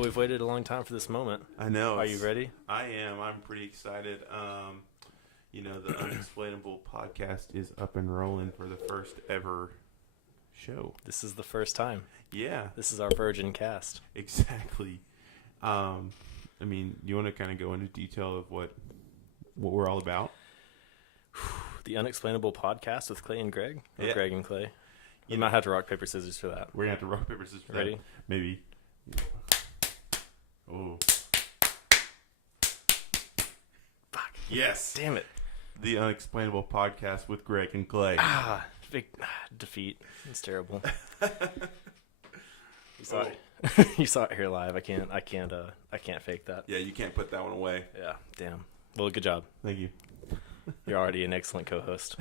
Well, we've waited a long time for this moment. I know. Are you ready? I am. I'm pretty excited. The Unexplainable podcast is up and rolling for the first ever show. This is the first time. Yeah. This is our virgin cast. Exactly. You want to kind of go into detail of what we're all about? The Unexplainable podcast with Clay and Greg. Or Yeah. Greg and Clay. You might have to rock, paper, scissors for that. We're going to have to rock, paper, scissors for Ready? that. Maybe. Oh. Fuck. Yes. Damn it. The Unexplainable podcast with Greg and Clay. Big defeat. It's terrible. You saw Oh. it. You saw it here live. I can't fake that. Yeah, you can't put that one away. Yeah. Damn. Well, good job. Thank you. You're already an excellent co-host.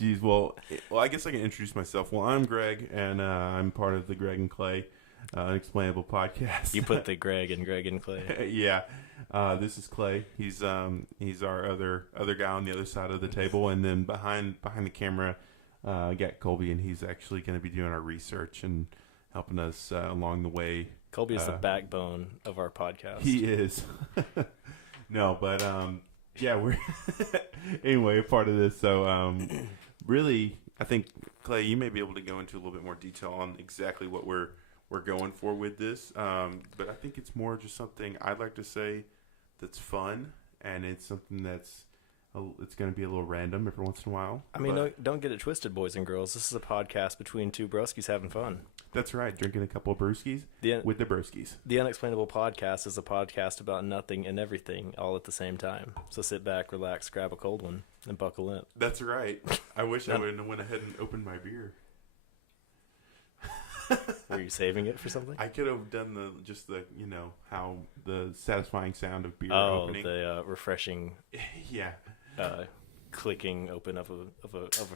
Jeez, well, I guess I can introduce myself. Well, I'm Greg, and I'm part of the Greg and Clay Unexplainable podcast. You put the Greg and Clay. Yeah, this is Clay. He's our other guy on the other side of the table, and then behind the camera, got Colby, and he's actually going to be doing our research and helping us along the way. Colby is the backbone of our podcast. He is. No, but yeah, we're anyway a part of this. So really, I think Clay, you may be able to go into a little bit more detail on exactly what we're going for with this. But I think it's more just something I'd like to say that's fun, and it's something that's it's going to be a little random every once in a while. I mean, don't get it twisted, boys and girls. This is a podcast between two broskies having fun. That's right, drinking a couple of brewskis with the brewskis. The Unexplainable podcast is a podcast about nothing and everything all at the same time. So sit back, relax, grab a cold one, and buckle in. That's right. I wish I would have went ahead and opened my beer. Were you saving it for something? I could have done how the satisfying sound of beer opening. Oh, the refreshing. Yeah. Clicking open of a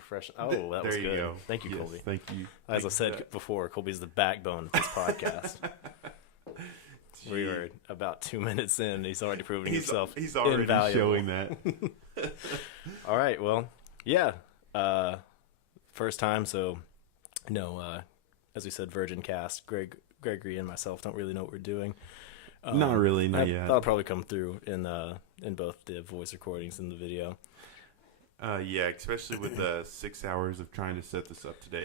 fresh. Oh, that was there you good. Go. Thank you, yes, Colby. Thank you. As I said before, Colby's the backbone of this podcast. We were about 2 minutes in. He's already proving himself. He's already invaluable. showing that. All right. Well, yeah. First time, so as we said, virgin cast. Gregory and myself don't really know what we're doing. Not really, not yet. That'll probably come through in both the voice recordings and the video. Yeah, especially with the 6 hours of trying to set this up today.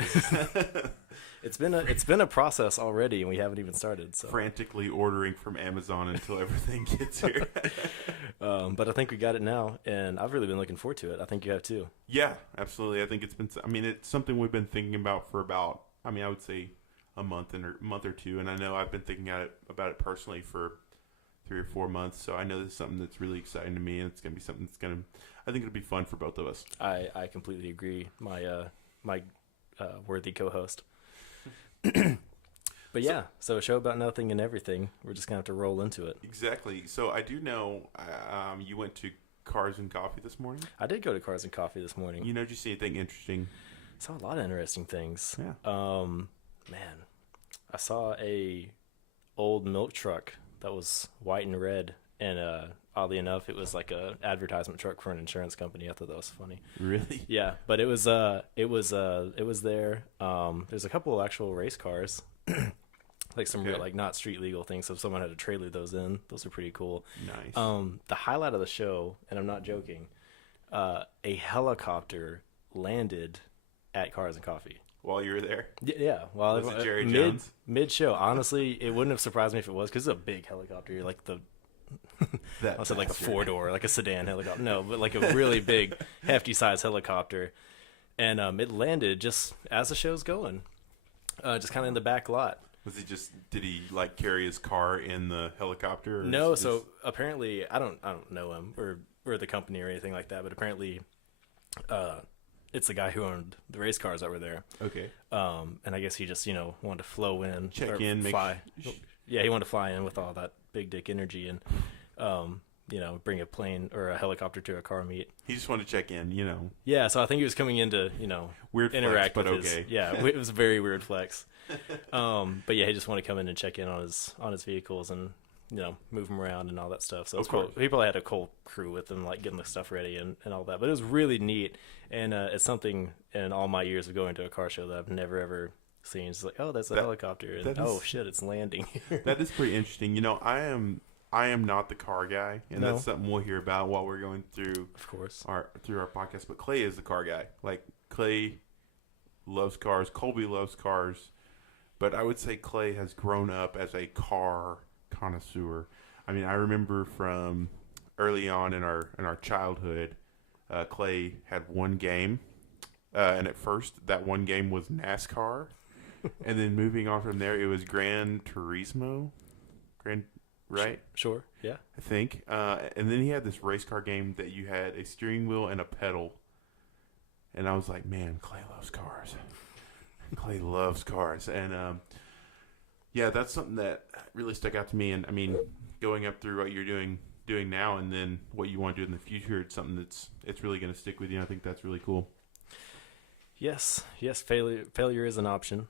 It's been a process already, and we haven't even started. So frantically ordering from Amazon until everything gets here. But I think we got it now, and I've really been looking forward to it. I think you have too. Yeah, absolutely. I think it's been. I mean, it's something we've been thinking about for about. I would say a month or two, and I know I've been thinking about it personally for 3 or 4 months. So I know this is something that's really exciting to me, and it's going to be something that's going to. I think it'll be fun for both of us. I completely agree. My worthy co-host. But yeah, so a show about nothing and everything. We're just gonna have to roll into it. Exactly. So I do know you went to Cars and Coffee this morning. I did go to Cars and Coffee this morning. Did you see anything interesting? Saw a lot of interesting things. Yeah. Man, I saw a old milk truck that was white and red, and oddly enough, it was like a advertisement truck for an insurance company. I thought that was funny. Really? Yeah, but it was there. There's a couple of actual race cars, like some real, like not street legal things. So if someone had to trailer those in, those are pretty cool. Nice. The highlight of the show, and I'm not joking, a helicopter landed at Cars and Coffee. While you were there? Yeah. Well, was it Jerry Jones? Mid-show. Honestly, it wouldn't have surprised me if it was, because it's a big helicopter. Like I said, like a 4-door, like a sedan helicopter. No, but like a really big, hefty size helicopter. And it landed just as the show's going, just kind of in the back lot. Did he like carry his car in the helicopter? Or no, so apparently, I don't know him or the company or anything like that, but apparently, it's the guy who owned the race cars that were there. Okay. And I guess he just, wanted to flow in. Check in, fly. Yeah, he wanted to fly in with all that big dick energy and, bring a plane or a helicopter to a car meet. He just wanted to check in, Yeah, so I think he was coming in to, weird interact flex, but with okay. Yeah, it was a very weird flex. But yeah, he just wanted to come in and check in on his vehicles and, move them around and all that stuff. So he probably had a whole crew with him, like getting the stuff ready and all that. But it was really neat. And it's something in all my years of going to a car show that I've never, ever scenes. Like, oh, that's a helicopter, and oh shit, it's landing. That is pretty interesting. You know, I am not the car guy, and that's something we'll hear about while we're going through, of course, our podcast. But Clay is the car guy. Like, Clay loves cars. Colby loves cars. But I would say Clay has grown up as a car connoisseur. I mean, I remember from early on in our childhood, Clay had one game, and at first that one game was NASCAR, and then moving on from there, it was Gran Turismo, right? Sure, yeah. I think, and then he had this race car game that you had a steering wheel and a pedal, and I was like, man, Clay loves cars. Clay loves cars, and yeah, that's something that really stuck out to me. And I mean, going up through what you're doing now, and then what you want to do in the future, it's something it's really going to stick with you. I think that's really cool. Yes, failure is an option,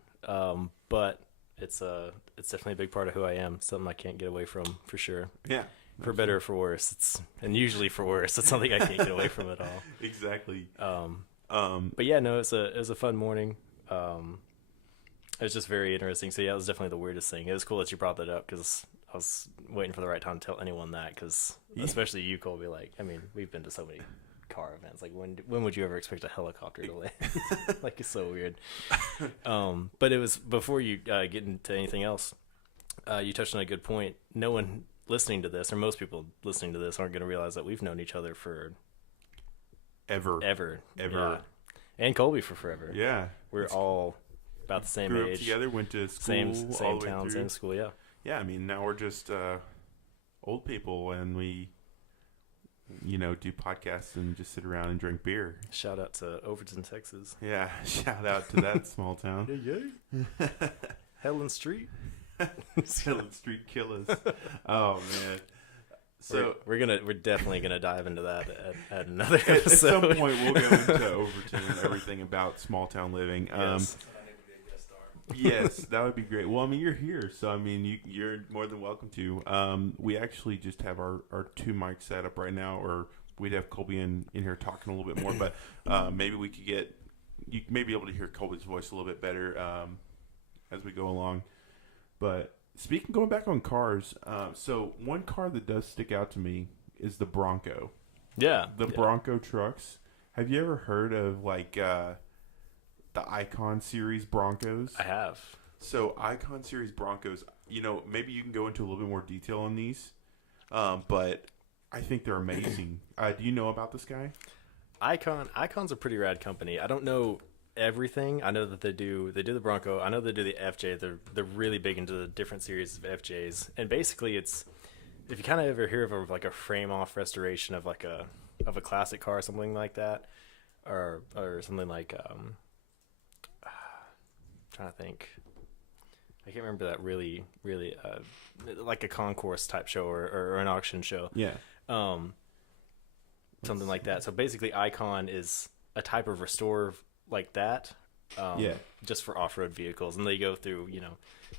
but it's definitely a big part of who I am. Something I can't get away from, for sure. Yeah, for better or for worse. And usually for worse. It's something I can't get away from at all. Exactly. But yeah, no, it was a fun morning. It was just very interesting. So yeah, it was definitely the weirdest thing. It was cool that you brought that up, because I was waiting for the right time to tell anyone that, because especially you, Colby. Like, I mean, we've been to so many car events. Like, when would you ever expect a helicopter to land? Like, it's so weird. But it was, before you get into anything else, you touched on a good point. No one listening to this, or most people listening to this, aren't going to realize that we've known each other for ever. Yeah. And Colby for forever. Yeah, we're all about the same grew age. Up together, went to school, same town, same school. Yeah. Yeah, I mean, now we're just old people, and we, do podcasts and just sit around and drink beer. Shout out to Overton, Texas. Yeah, shout out to that small town. Yeah. Helen Street. Helen Street Killers. Oh man. So we're definitely gonna dive into that at another episode. At some point, we'll go into Overton and everything about small town living. Yes. Yes, that would be great. Well, I mean, you're here, so I mean, you're more than welcome to. We actually just have our two mics set up right now, or we'd have Colby in here talking a little bit more. But maybe we could you may be able to hear Colby's voice a little bit better as we go along. But going back on cars, so one car that does stick out to me is the Bronco. Yeah. The Bronco trucks. Have you ever heard of, like, the IKON series Broncos? I have. So, IKON series Broncos, maybe you can go into a little bit more detail on these, but I think they're amazing. Do you know about this guy? IKON's a pretty rad company. I don't know everything. I know that they do the Bronco. I know they do the FJ. They're really big into the different series of FJs. And basically, it's, if you kind of ever hear of like a frame off restoration of like a classic car or something like that, or something like trying to think. I can't remember that really like a concourse type show or an auction show. Yeah. Something like that. So basically, IKON is a type of restore like that, just for off-road vehicles, and they go through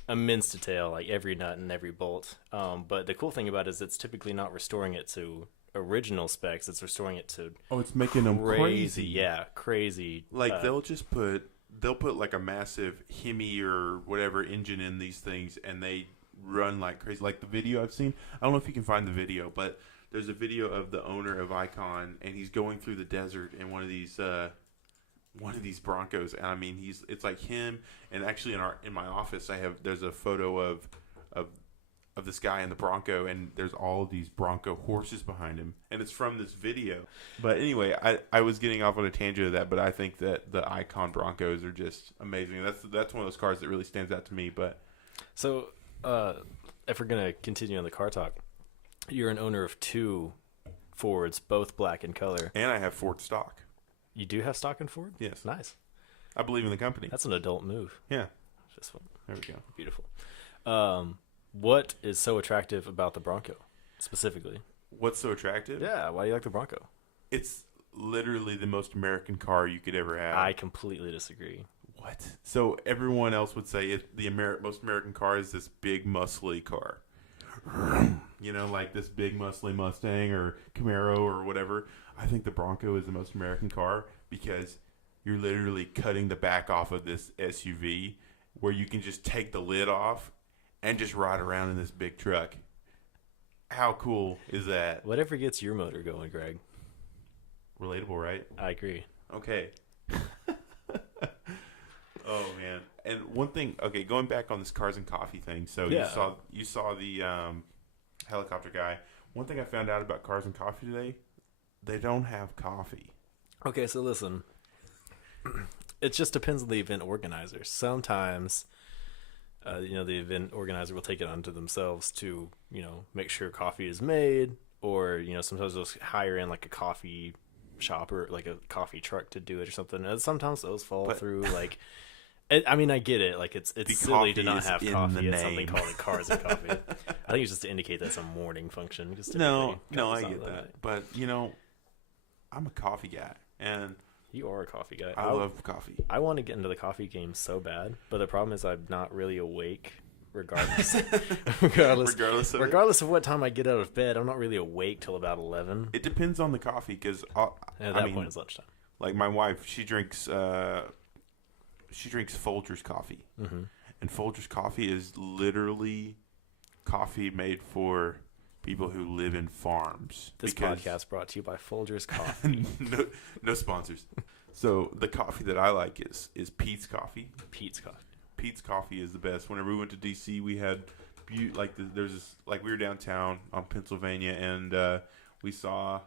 immense detail, like every nut and every bolt. But the cool thing about it is it's typically not restoring it to original specs; it's restoring it to it's making them crazy, crazy. Like they'll put like a massive Hemi or whatever engine in these things, and they run like crazy. Like the video I've seen, I don't know if you can find the video, but there's a video of the owner of IKON, and he's going through the desert in one of these Broncos, and I mean it's like him, and actually in my office there's a photo of this guy in the Bronco, and there's all of these Bronco horses behind him, and it's from this video. But anyway, I was getting off on a tangent of that, but I think that the IKON Broncos are just amazing. That's one of those cars that really stands out to me. But so if we're gonna continue on the car talk, you're an owner of two Fords, both black in color, and I have Ford stock. You do have stock in Ford? Yes. Nice. I believe in the company. That's an adult move. Yeah. Just one. There we go. Beautiful. What is so attractive about the Bronco, specifically? What's so attractive? Yeah, why do you like the Bronco? It's literally the most American car you could ever have. I completely disagree. What? So everyone else would say the most American car is this big, muscly car. Like this big, muscly Mustang or Camaro or whatever. I think the Bronco is the most American car because you're literally cutting the back off of this SUV, where you can just take the lid off and just ride around in this big truck. How cool is that? Whatever gets your motor going, Greg. Relatable, right? I agree. Okay. Oh man! And one thing, okay, going back on this cars and coffee thing. So you saw the helicopter guy. One thing I found out about cars and coffee today, they don't have coffee. Okay, so listen. It just depends on the event organizer. Sometimes, the event organizer will take it onto themselves to, make sure coffee is made, or, sometimes they'll hire in like a coffee shop or like a coffee truck to do it or something. And sometimes those fall through like. I get it. Like it's silly to not have coffee. It's something called cars and coffee. I think it's just to indicate that's a morning function. No, I get that. But I'm a coffee guy, and you are a coffee guy. I love coffee. I want to get into the coffee game so bad, but the problem is I'm not really awake. Regardless, regardless of what time I get out of bed, I'm not really awake till about 11. It depends on the coffee because at that point it's lunchtime. Like my wife, she drinks Folgers Coffee, and Folgers Coffee is literally coffee made for people who live in farms. This podcast brought to you by Folgers Coffee. no sponsors. So the coffee that I like is Pete's Coffee. Pete's Coffee. Pete's Coffee is the best. Whenever we went to DC, we had there's this, like, we were downtown on Pennsylvania, and we saw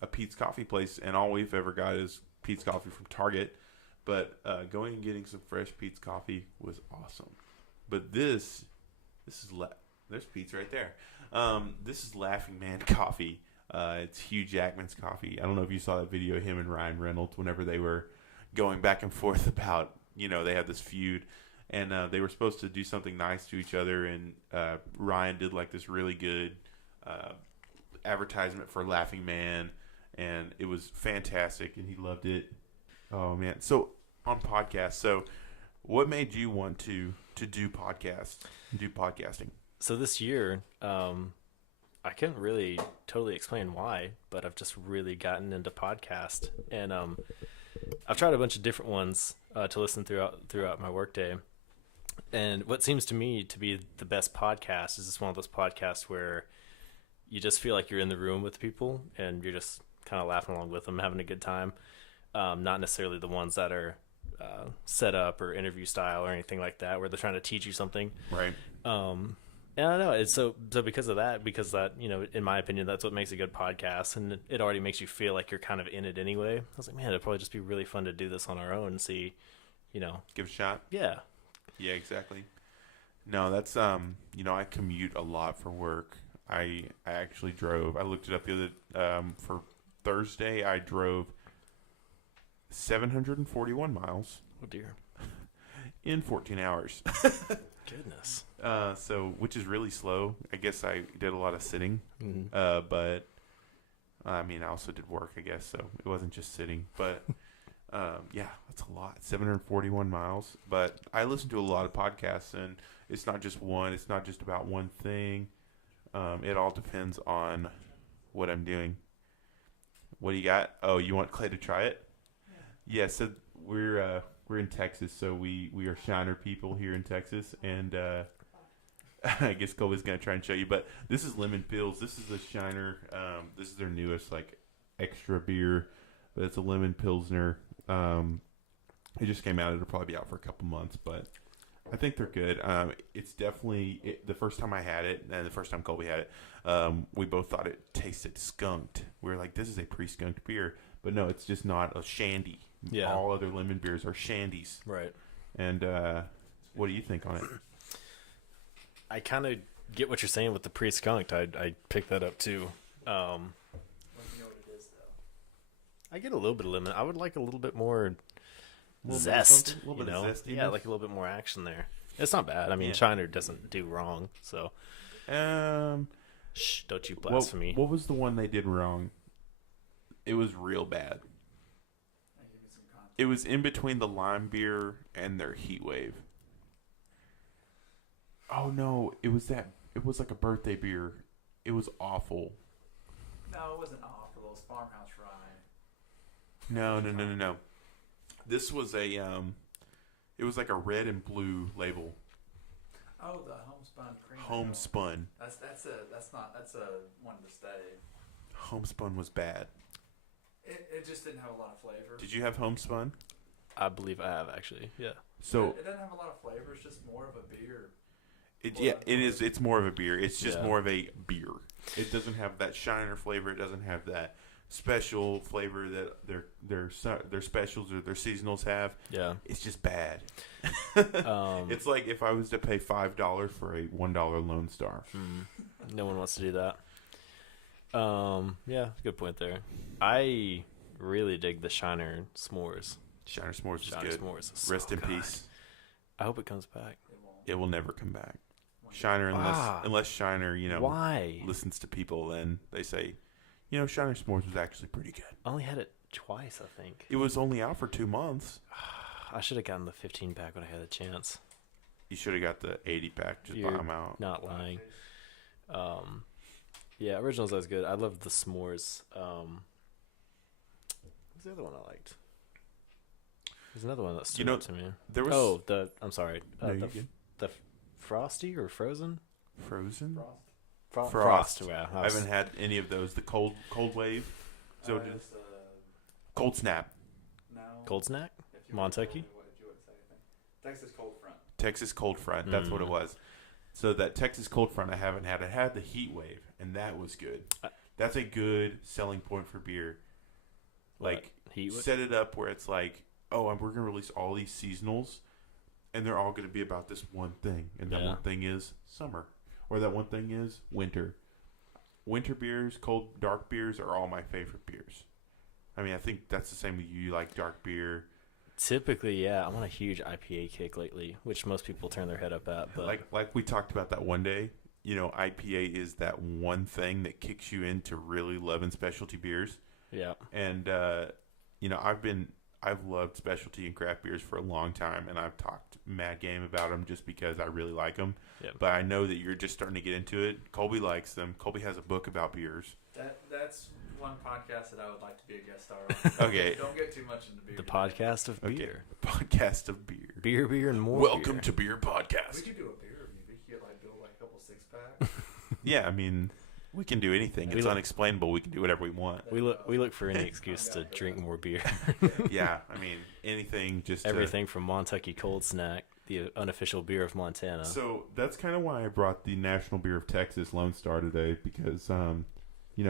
a Pete's Coffee place, and all we've ever got is Pete's Coffee from Target. But going and getting some fresh Pete's Coffee was awesome. But this is there's Pete's right there. This is Laughing Man Coffee. It's Hugh Jackman's coffee. I don't know if you saw that video of him and Ryan Reynolds whenever they were going back and forth about, they had this feud. And they were supposed to do something nice to each other, and Ryan did like this really good advertisement for Laughing Man, and it was fantastic, and he loved it. Oh man! So on podcasts, so what made you want to do podcasting? So this year, I couldn't really totally explain why, but I've just really gotten into podcast, and I've tried a bunch of different ones to listen throughout my workday. And what seems to me to be the best podcast is just one of those podcasts where you just feel like you're in the room with people and you're just kind of laughing along with them, having a good time. Not necessarily the ones that are set up or interview style or anything like that, where they're trying to teach you something. Right. And I don't know. It's so because that, in my opinion, that's what makes a good podcast, and it already makes you feel like you're kind of in it anyway. I was like, man, it'd probably just be really fun to do this on our own and see, give it a shot. Yeah. Yeah, exactly. No, that's I commute a lot for work. I actually drove. I looked it up the other for Thursday. I drove 741 miles. Oh dear. In 14 hours. Goodness. So which is really slow. I guess I did a lot of sitting. Mm-hmm. But I also did work, I guess, so it wasn't just sitting, but yeah, that's a lot. 741 miles. But I listen to a lot of podcasts, and it's not just one. It's not just about one thing. It all depends on what I'm doing. What do you got? Oh, you want Clay to try it? Yeah. So we're in Texas, so we are Shiner people here in Texas, and I guess Colby's gonna try and show you. But this is Lemon Pills. This is a Shiner. This is their newest extra beer, but it's a lemon pilsner. It just came out. It'll probably be out for a couple months, but I think they're good. It's definitely the first time I had it, and the first time Colby had it, we both thought it tasted skunked. We were like, "This is a pre-skunked beer," but no, it's just not a shandy. Yeah. All other lemon beers are shandies. Right. And what do you think on it? I kind of get what you're saying with the pre-skunked. I picked that up too. I get a little bit of lemon. I would like a little bit more zest. A little bit of zestiness. Yeah, like a little bit more action there. It's not bad. I mean, Shiner doesn't do wrong, so. Shh! Don't you blaspheme. What was the one they did wrong? It was real bad. It was in between the lime beer and their heat wave. Oh no! It was like a birthday beer. It was awful. No, it wasn't awful. It was Farmhouse Rye. No. This was it It was like a red and blue label. Oh, the homespun cream. Homespun. That's a one to stay. Homespun was bad. It just didn't have a lot of flavor. Did you have Homespun? I believe I have actually. Yeah. So it doesn't have a lot of flavor. It's just more of a beer. It is. It's more of a beer. It's just more of a beer. It doesn't have that Shiner flavor. It doesn't have that special flavor that their specials or their seasonals have. Yeah. It's just bad. It's like if I was to pay $5 for a $1 Lone Star. No one wants to do that. Yeah, good point there. I really dig the Shiner S'mores. Shiner S'mores is good. S'mores is Rest so in good. peace. I hope it comes back. It will never come back. Shiner, unless Shiner, listens to people, then they say, Shiner S'mores was actually pretty good. I only had it twice, I think. It was only out for 2 months. I should have gotten the 15-pack when I had a chance. You should have got the 80-pack. Just buy them out. Not lying. Yeah, Original's always good. I love the s'mores. What's the other one I liked? There's another one that stood out to me. There was I'm sorry. The Frosty or Frozen? Frozen? Frost. Wow. I haven't had any of those. The cold wave. So cold snap. No. Cold snack? Montucky? Texas cold front. Texas cold front. That's what it was. So that Texas cold front I haven't had. I had the heat wave, and that was good. That's a good selling point for beer. Like set it up where it's like, we're going to release all these seasonals, and they're all going to be about this one thing. And that one thing is summer. Or that one thing is winter. Winter beers, cold, dark beers are all my favorite beers. I mean, I think that's the same with you. You like dark beer. Typically, yeah. I'm on a huge IPA kick lately, which most people turn their head up at. But like we talked about that one day, IPA is that one thing that kicks you into really loving specialty beers. Yeah. And, I've loved specialty and craft beers for a long time, and I've talked mad game about them just because I really like them. Yep. But I know that you're just starting to get into it. Colby likes them. Colby has a book about beers. That's one podcast that I would like to be a guest star on. Okay. Don't get too much into beer. The podcast of beer. Podcast of beer. Beer, and more. Welcome to Beer Podcast. We could do a beer review. We could build like a couple 6-packs. Yeah, I mean, we can do anything. It's unexplainable. We can do whatever we want. We look for any excuse to drink more beer. Yeah, I mean, anything. Just everything from Montucky Cold Snack, the unofficial beer of Montana. So that's kind of why I brought the National Beer of Texas Lone Star today, because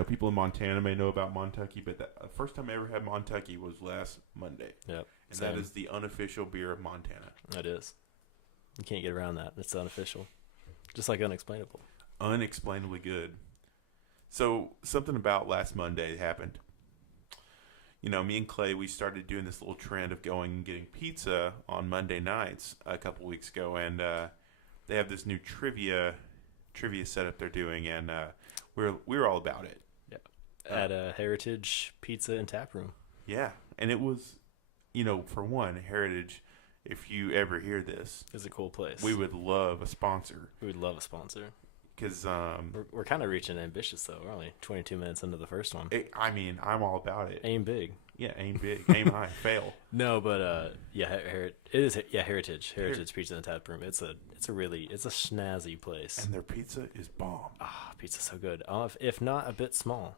people in Montana may know about Montucky, but the first time I ever had Montucky was last Monday. Yep. And that is the unofficial beer of Montana. It is. You can't get around that. It's unofficial. Just like Unexplainable. Unexplainably good. So something about last Monday happened. Me and Clay, we started doing this little trend of going and getting pizza on Monday nights a couple weeks ago, and they have this new trivia setup they're doing, and we were all about it. Yeah, at a Heritage Pizza and Tap Room. Yeah, and it was, for one, Heritage. If you ever hear this, it's a cool place. We would love a sponsor. We would love a sponsor. Because we're kind of reaching ambitious, though. We're only 22 minutes into the first one. I'm all about it. Aim big. Yeah, aim big. Aim high. Fail. No, but it is Heritage Pizza and Tap Room. It's a snazzy place. And their pizza is bomb. Pizza's so good. If not a bit small,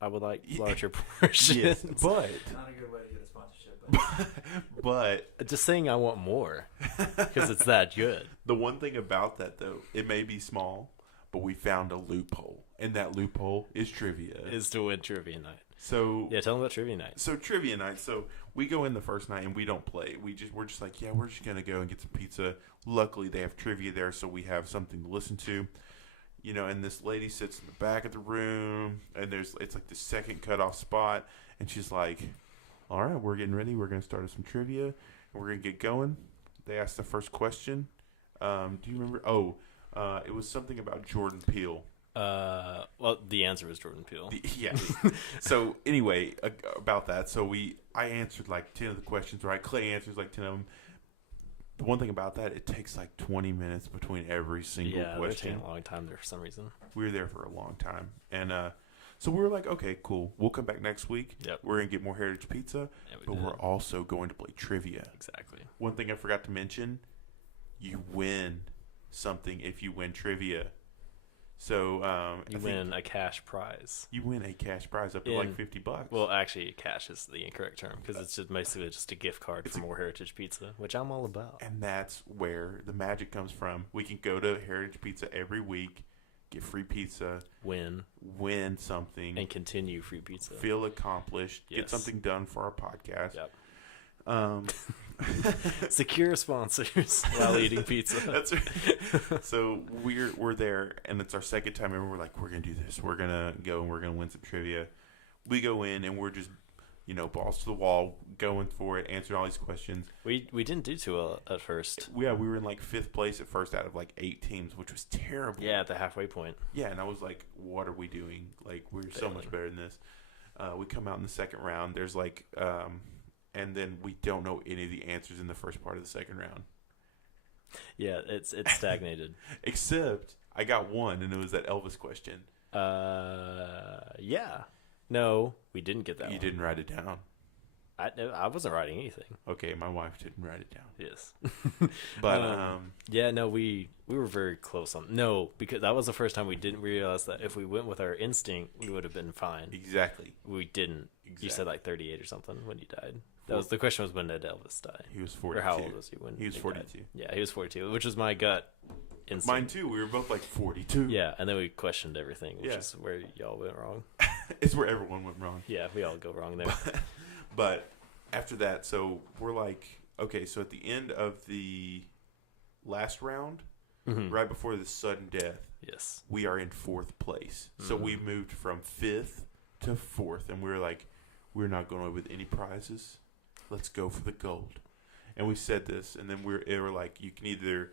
I would like larger portions. Yes, but not a good way to get a sponsorship. But just saying, I want more because it's that good. The one thing about that, though, it may be small, but we found a loophole, and that loophole is trivia. Is to win trivia night. So yeah, tell them about trivia night. So trivia night. So we go in the first night and we don't play. We're just like, we're just gonna go and get some pizza. Luckily, they have trivia there, so we have something to listen to. And this lady sits in the back of the room, and it's like the second cutoff spot, and she's like, "All right, we're getting ready. We're gonna start some trivia, and we're gonna get going." They asked the first question. Do you remember? It was something about Jordan Peele. Well, the answer was Jordan Peele. Yeah. So anyway, about that. So I answered like 10 of the questions, right? Clay answers like 10 of them. The one thing about that, it takes like 20 minutes between every single question. They're taking a long time there for some reason. We were there for a long time. And So we were like, okay, cool. We'll come back next week. Yep. We're going to get more Heritage Pizza, but we're also going to play trivia. Exactly. One thing I forgot to mention, you win something if you win trivia. So you win a cash prize. You win a cash prize up to like $50. Well, actually, cash is the incorrect term because it's just basically just a gift card for more Heritage Pizza, which I'm all about. And that's where the magic comes from. We can go to Heritage Pizza every week, get free pizza, win something, and continue free pizza. Feel accomplished, get something done for our podcast. Yep. Secure sponsors while eating pizza. That's right. So we're there, and it's our second time ever. We're like, we're gonna do this. We're gonna go and we're gonna win some trivia. We go in and we're just, balls to the wall, going for it, answering all these questions. We didn't do too well at first. Yeah, we were in like 5th place at first out of like 8 teams, which was terrible. Yeah, at the halfway point. Yeah, and I was like, what are we doing? Like, we're so much better than this. We come out in the second round. There's like, and then we don't know any of the answers in the first part of the second round. Yeah, it's stagnated. Except I got one, and it was that Elvis question. Yeah. No, we didn't get that one. You didn't write it down. I wasn't writing anything. Okay, my wife didn't write it down. Yes. But yeah, no, we were very close on. No, because that was the first time we didn't realize that if we went with our instinct, we would have been fine. Exactly. We didn't. Exactly. You said like 38 or something when you died. That was the question. Was when did Elvis die? He was 42. Or how old was he when he was 42? Died? Yeah, he was 42, which was my gut instinct. Mine too. We were both like 42. Yeah, and then we questioned everything, which is where y'all went wrong. It's where everyone went wrong. Yeah, we all go wrong there. But after that, so we're like, okay, so at the end of the last round, right before the sudden death, yes, we are in 4th place. So we moved from 5th to 4th, and we were like, we're not going away with any prizes. Let's go for the gold. And we said this, and then we were like, you can either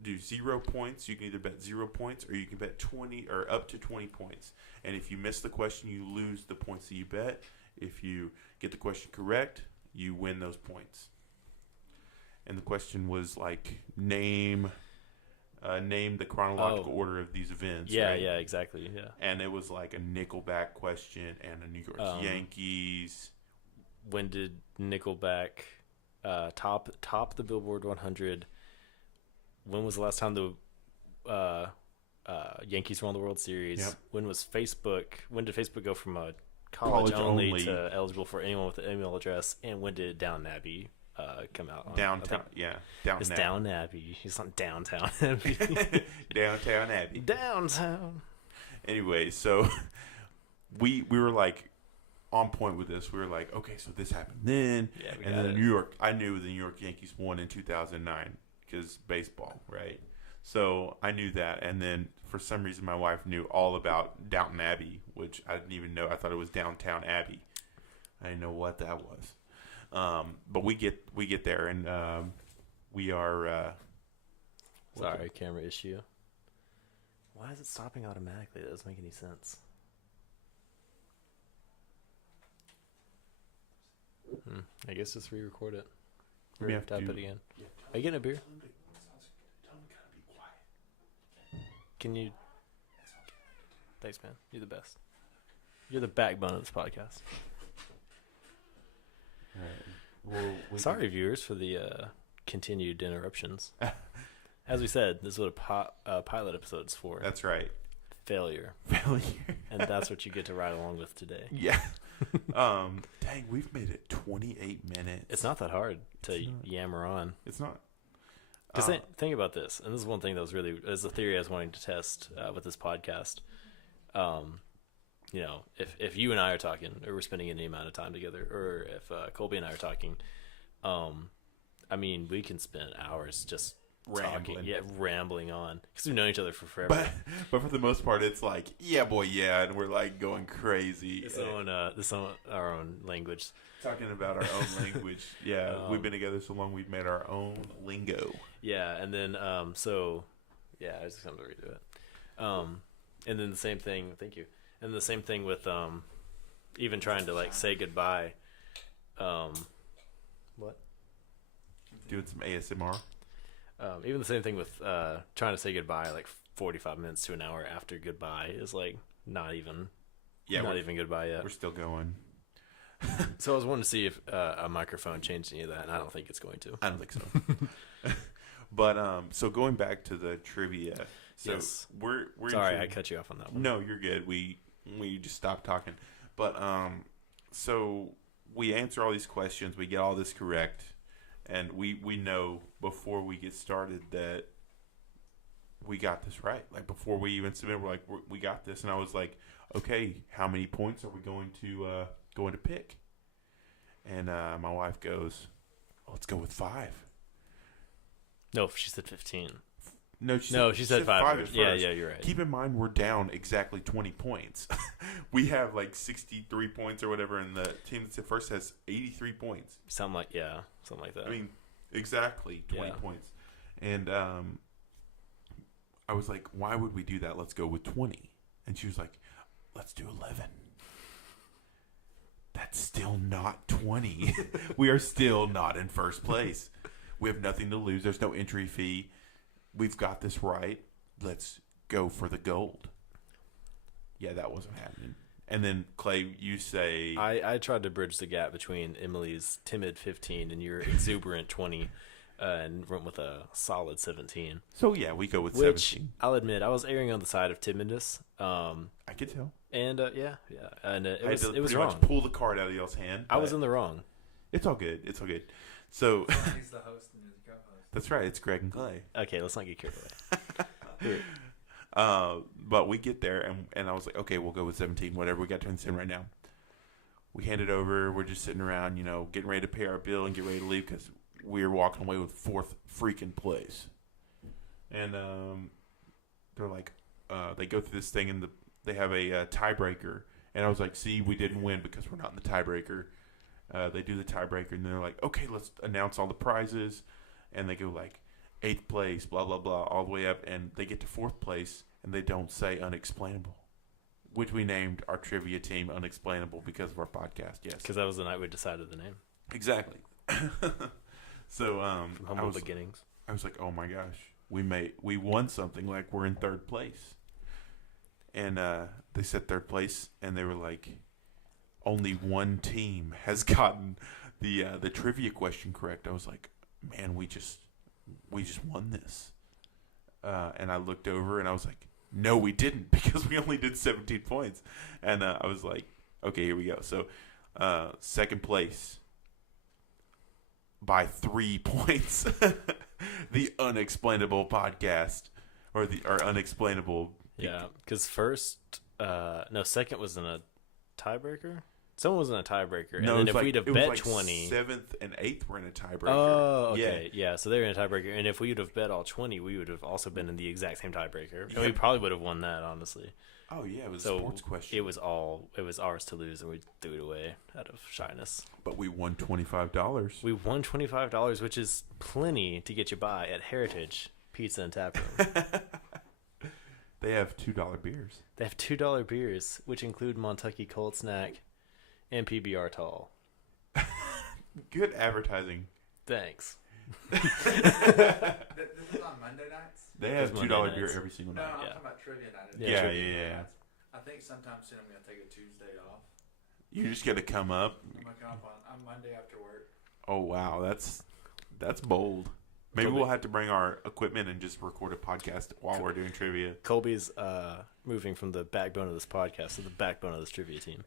do 0 points, you can either bet 0 points, or you can bet 20 or up to 20 points. And if you miss the question, you lose the points that you bet. If you get the question correct, you win those points. And the question was like, name the chronological order of these events. Yeah, right? yeah, exactly. Yeah. And it was like a Nickelback question and a New York Yankees. When did Nickelback top the Billboard 100? When was the last time the Yankees won the World Series? Yep. When did Facebook go from a college only to eligible for anyone with an email address? And when did Downton Abbey come out? Downtown, It's Downton Abbey. He's on Downtown Abbey. Downtown Abbey. Downtown. Anyway, so we were like on point with this. We were like, okay, so this happened then, and then New York. I knew the New York Yankees won in 2009 because baseball, right? So I knew that, and then for some reason my wife knew all about Downton Abbey, which I didn't even know. I thought it was Downtown Abbey. I didn't know what that was. But we get there, and we are. Sorry, camera issue. Why is it stopping automatically? That doesn't make any sense. I guess just re-record it. Or type it again. Yeah. Are you getting a beer? Can you? Thanks, man. You're the best. You're the backbone of this podcast. All right. Well, sorry, viewers, for the continued interruptions. As we said, this is what a pilot episode's for. That's right. Failure. And that's what you get to ride along with today. Yeah. Dang, we've made it 28 minutes. It's not that hard to yammer on. It's not. Because think about this, and this is one thing that was really is a theory I was wanting to test with this podcast. If you and I are talking, or we're spending any amount of time together, or if Colby and I are talking, we can spend hours just rambling on because we've known each other for forever. But for the most part, it's like, yeah, boy, yeah, and we're like going crazy. It's on our own language. Talking about our own language. Yeah, we've been together so long, we've made our own lingo. Yeah, and then I just come to redo it. And then the same thing. Thank you. And the same thing with even trying to like say goodbye. What? Doing some ASMR. Even the same thing with trying to say goodbye like 45 minutes to an hour after goodbye is like not even Yeah, not even goodbye yet. We're still going. So I was wanting to see if a microphone changed any of that, and I don't think it's going to. I don't think so. But so going back to the trivia. So yes. We're sorry, I cut you off on that one. No, you're good. We just stopped talking. But so we answer all these questions, we get all this correct, and we know before we get started that we got this right. Like before we even submit, we're like, we got this. And I was like, okay, how many points are we going to pick? And my wife goes, let's go with 5. No, she said 15. No, she said 5 at first. Yeah, you're right. Keep in mind, we're down exactly 20 points. We have like 63 points or whatever, and the team that said first has 83 points. Something like that. I mean, exactly 20 points. And I was like, why would we do that? Let's go with 20. And she was like, let's do 11. That's still not 20. We are still not in first place. We have nothing to lose. There's no entry fee. We've got this right. Let's go for the gold. Yeah, that wasn't happening. And then, Clay, you say... I tried to bridge the gap between Emily's timid 15 and your exuberant 20 and went with a solid 17. So, yeah, we go with which, 17. I'll admit, I was erring on the side of timidness. I could tell. And, yeah. And it was pretty wrong. much pull the card out of y'all's hand. I was in the wrong. It's all good. So... He's the host and you're the co-host. That's right. It's Greg and Clay. Okay, let's not get carried away. But we get there, and I was like, okay, we'll go with 17, whatever. We got 27 right now. We hand it over. We're just sitting around, getting ready to pay our bill and get ready to leave because we're walking away with 4th freaking place. And they're like, they go through this thing, and they have a tiebreaker. And I was like, see, we didn't win because we're not in the tiebreaker. They do the tiebreaker, and they're like, okay, let's announce all the prizes. And they go like 8th place, blah, blah, blah, all the way up. And they get to 4th place, and they don't say Unexplainable, which we named our trivia team Unexplainable because of our podcast, yes. Because that was the night we decided the name. Exactly. So from humble beginnings. I was like, oh, my gosh. We won something, like we're in 3rd place. And they said 3rd place, and they were like, only one team has gotten the trivia question correct. I was like, man, we just won this. And I looked over and I was like, no, we didn't, because we only did 17 points. And I was like, okay, here we go. So 2nd place by 3 points. The Unexplainable podcast or Unexplainable. Yeah, because second was in a tiebreaker. Someone was in a tiebreaker, No, and then if we'd have bet like 20, 7th and 8th were in a tiebreaker. Oh, okay, yeah. So they were in a tiebreaker, and if we would have bet all 20, we would have also been in the exact same tiebreaker, and we probably would have won that, honestly. Oh yeah, it was a sports question. It was ours to lose, and we threw it away out of shyness. But we won $25. We won $25, which is plenty to get you by at Heritage Pizza and Tap Room. They have $2 beers. They have $2 beers, which include Montucky Cold Snack and PBR Tall. Good advertising. Thanks. This is on Monday nights? They have $2 beer every single No, night. I'm talking about trivia night. Yeah. I think sometime soon I'm going to take a Tuesday off. You're just going to come up. I'm going to come up on Monday after work. Oh, wow. That's bold. Maybe we'll have to bring our equipment and just record a podcast while we're doing trivia. Colby's moving from the backbone of this podcast to the backbone of this trivia team.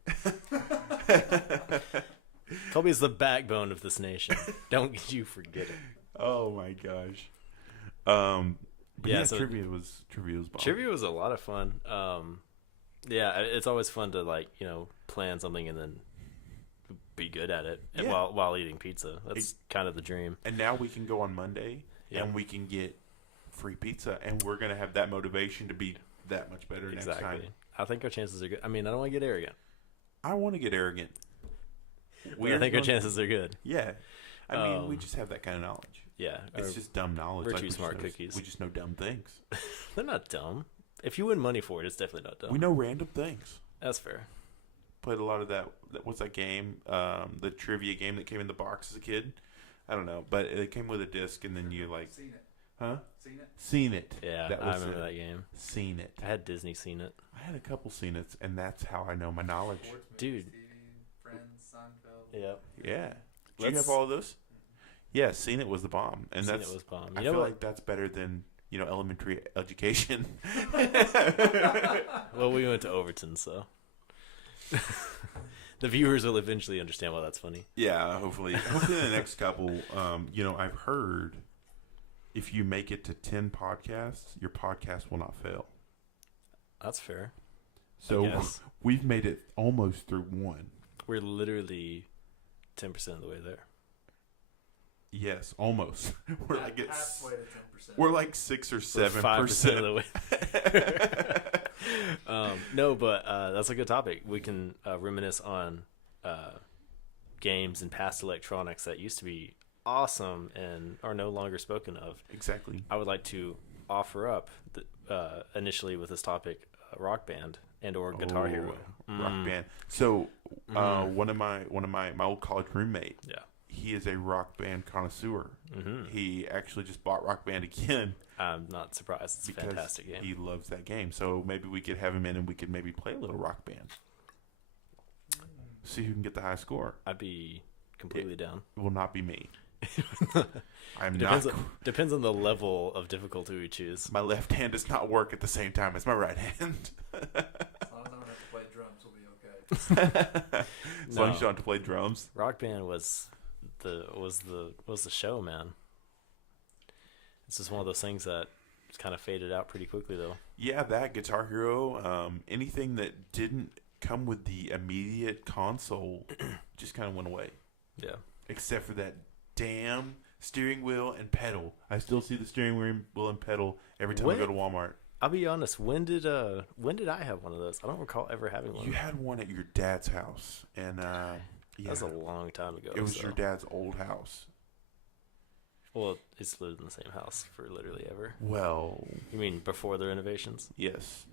Colby's the backbone of this nation. Don't you forget it. Oh my gosh. So trivia was bomb. Trivia was a lot of fun. It's always fun to plan something and then be good at it while eating pizza. That's kind of the dream. And now we can go on Monday and we can get free pizza, and we're going to have that motivation to be that much better next time. I think our chances are good. I mean, I don't want to get arrogant. I want to get arrogant. I think our chances are good. Yeah. I mean, we just have that kind of knowledge. Yeah. It's just dumb knowledge. We're too smart cookies. We just know dumb things. They're not dumb. If you win money for it, it's definitely not dumb. We know random things. That's fair. Played a lot of that. What's that game? The trivia game that came in the box as a kid. I don't know, but it came with a disc, and then you I've seen it. Huh? Seen it? Seen It. Yeah, That I was remember it. that game. Seen It. I had Disney Seen It. I had a couple Seen It's, and that's how I know my knowledge. Sports, Dude. movies, TV, Friends, Seinfeld. Yep. Yeah. Do you have all of those? Yeah, Seen It was the bomb, and Seen that's. It was bomb. I You know feel what? like that's better than elementary education. Well, we went to Overton, so the viewers will eventually understand why that's funny. Yeah, hopefully in the next couple. I've heard if you make it to 10 podcasts, your podcast will not fail. That's fair. So we've made it almost through one. We're literally 10% of the way there. Yes, almost. We're like halfway to 10%. We're like 6 or 7%. 5% of the way. No, but that's a good topic. We can reminisce on games and past electronics that used to be awesome and are no longer spoken of. Exactly. I would like to offer up initially with this topic, Rock Band and or Guitar Hero. Rock Band. So one of my old college roommate. Yeah. He is a Rock Band connoisseur. Mm-hmm. He actually just bought Rock Band again. I'm not surprised. It's a fantastic game. He loves that game. So maybe we could have him in and we could maybe play a little Rock Band. See who can get the high score. I'd be completely down. It will not be me. Depends on the level of difficulty we choose. My left hand does not work at the same time as my right hand. As long as I don't have to play drums, we'll be okay. As long as you don't have to play drums. Rock Band was the show, man. It's just one of those things that kind of faded out pretty quickly, though. Yeah, that Guitar Hero, anything that didn't come with the immediate console just kind of went away. Yeah. Except for that damn steering wheel and pedal. I still see the steering wheel and pedal every time I go to Walmart. I'll be honest. When did I have one of those? I don't recall ever having one. You had one at your dad's house, and that was a long time ago. It was your dad's old house. Well, it's lived in the same house for literally ever. Well, you mean before the renovations? Yes.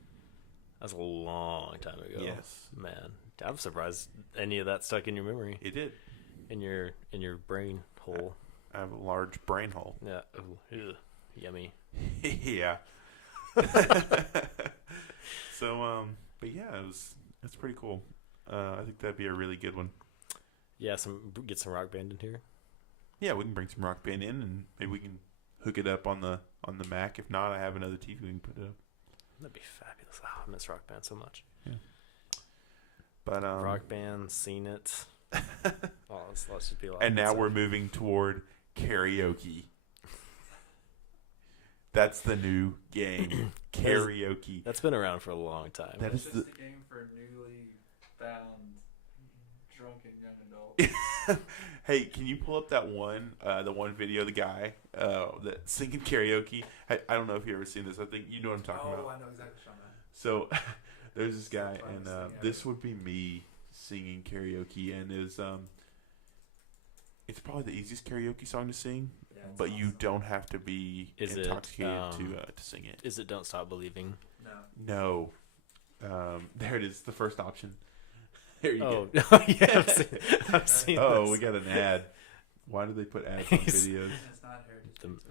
That's a long time ago. Yes. Man, I'm surprised any of that stuck in your memory. It did. In your brain hole. I have a large brain hole. Yeah. Ooh, ew. Yummy. Yeah. So, but yeah, it's pretty cool. I think that'd be a really good one. Yeah, get some Rock Band in here. Yeah, we can bring some Rock Band in, and maybe we can hook it up on the Mac. If not, I have another TV we can put it up. That'd be fabulous. Oh, I miss Rock Band so much. Yeah. But Rock Band, Seen It. Let's just be and now we're moving toward karaoke. That's the new game. Karaoke. That's been around for a long time. That's just a game for newly found drunken young adults. Hey, can you pull up that one, the one video, the guy that singing karaoke? I don't know if you've ever seen this. I think you know what I'm talking about. Oh, I know exactly what you're So talking there's this guy, and this would be me singing karaoke, and it's probably the easiest karaoke song to sing, but awesome. You don't have to be intoxicated to sing it. Is it Don't Stop Believing? No. There it is, the first option. There you go. Oh, yeah, I've seen this. We got an ad. Why do they put ads on videos? It's not heritage.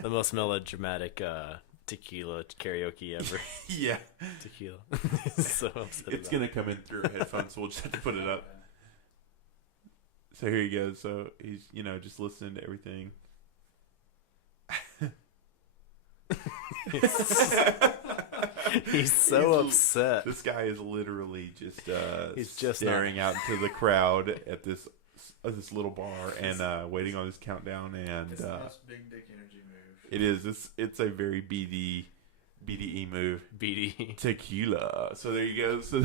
The most melodramatic tequila karaoke ever. Yeah. Tequila. So upset. It's going to come in through headphones, so we'll just have to put it up. So here he goes. So he's, just listening to everything. He's so upset. This guy is literally he's just staring out into the crowd at this little bar and waiting on his countdown. And it's the most big dick energy move. It is. It's a very BDE move. BDE. Tequila. So there you go. So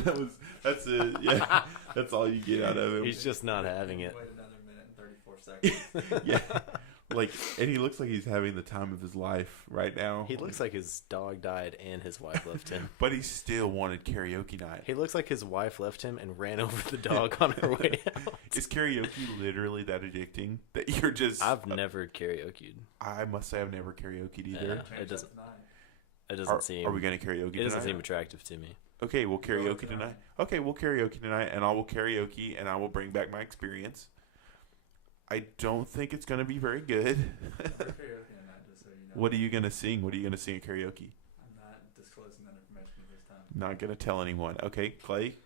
that's it. Yeah. That's all you get out of him. He's just not having it. Wait another minute and 34 seconds. Yeah. And he looks like he's having the time of his life right now. He looks like his dog died and his wife left him. But he still wanted karaoke night. He looks like his wife left him and ran over the dog on her way out. Is karaoke literally that addicting that you're just... I've never karaoke'd. I must say I've never karaoke'd either. It doesn't seem... Are we going to karaoke tonight? It doesn't seem attractive to me. Okay, we'll karaoke tonight. Okay, we'll karaoke tonight, and I will karaoke, and I will bring back my experience. I don't think it's going to be very good. We're karaoke on that, just so you know. What are you going to sing? What are you going to sing at karaoke? I'm not disclosing that information at this time. Not going to tell anyone. Okay, Clay,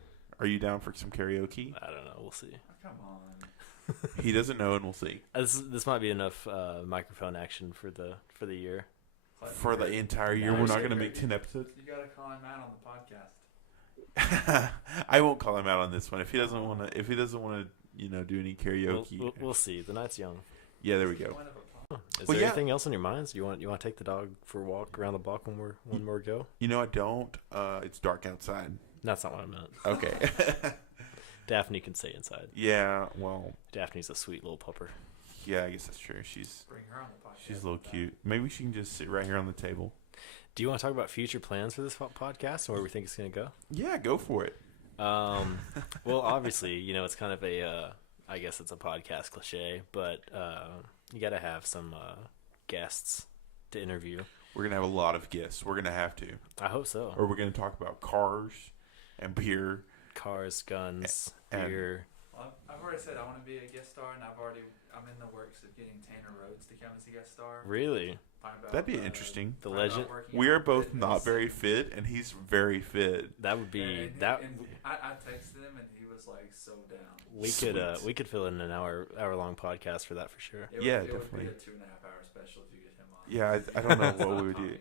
are you down for some karaoke? I don't know. We'll see. Oh, come on. He doesn't know, and we'll see. This might be enough microphone action for the year. For the entire year, we're not going to make 10 episodes. You gotta call him out on the podcast. I won't call him out on this one if he doesn't want to. If he doesn't want to, do any karaoke. We'll see. The night's young. Yeah, there we go. Is there anything else on your minds? Do you want to take the dog for a walk around the block when we're go? I don't. It's dark outside. That's not what I meant. Okay. Daphne can stay inside. Yeah. Well. Daphne's a sweet little pupper. Yeah, I guess that's true. She's Bring her on the podcast. a little cute. Maybe she can just sit right here on the table. Do you want to talk about future plans for this podcast and where we think it's going to go? Yeah, go for it. Well, obviously, it's kind of I guess it's a podcast cliche, but you got to have some guests to interview. We're going to have a lot of guests. We're going to have to. I hope so. Or we're going to talk about cars and beer. Cars, guns, and beer. Well, I've already said I want to be a guest star, and I'm in the works of getting Tanner Rhodes to come as a guest star. Really? That'd be interesting. The legend. We are both not very fit, and he's very fit. That would be and that. I texted him, and he was like so down. We could fill in an hour long podcast for that for sure. It Yeah, would definitely. be a 2.5-hour special if you get him on. Yeah, I don't know what we would do.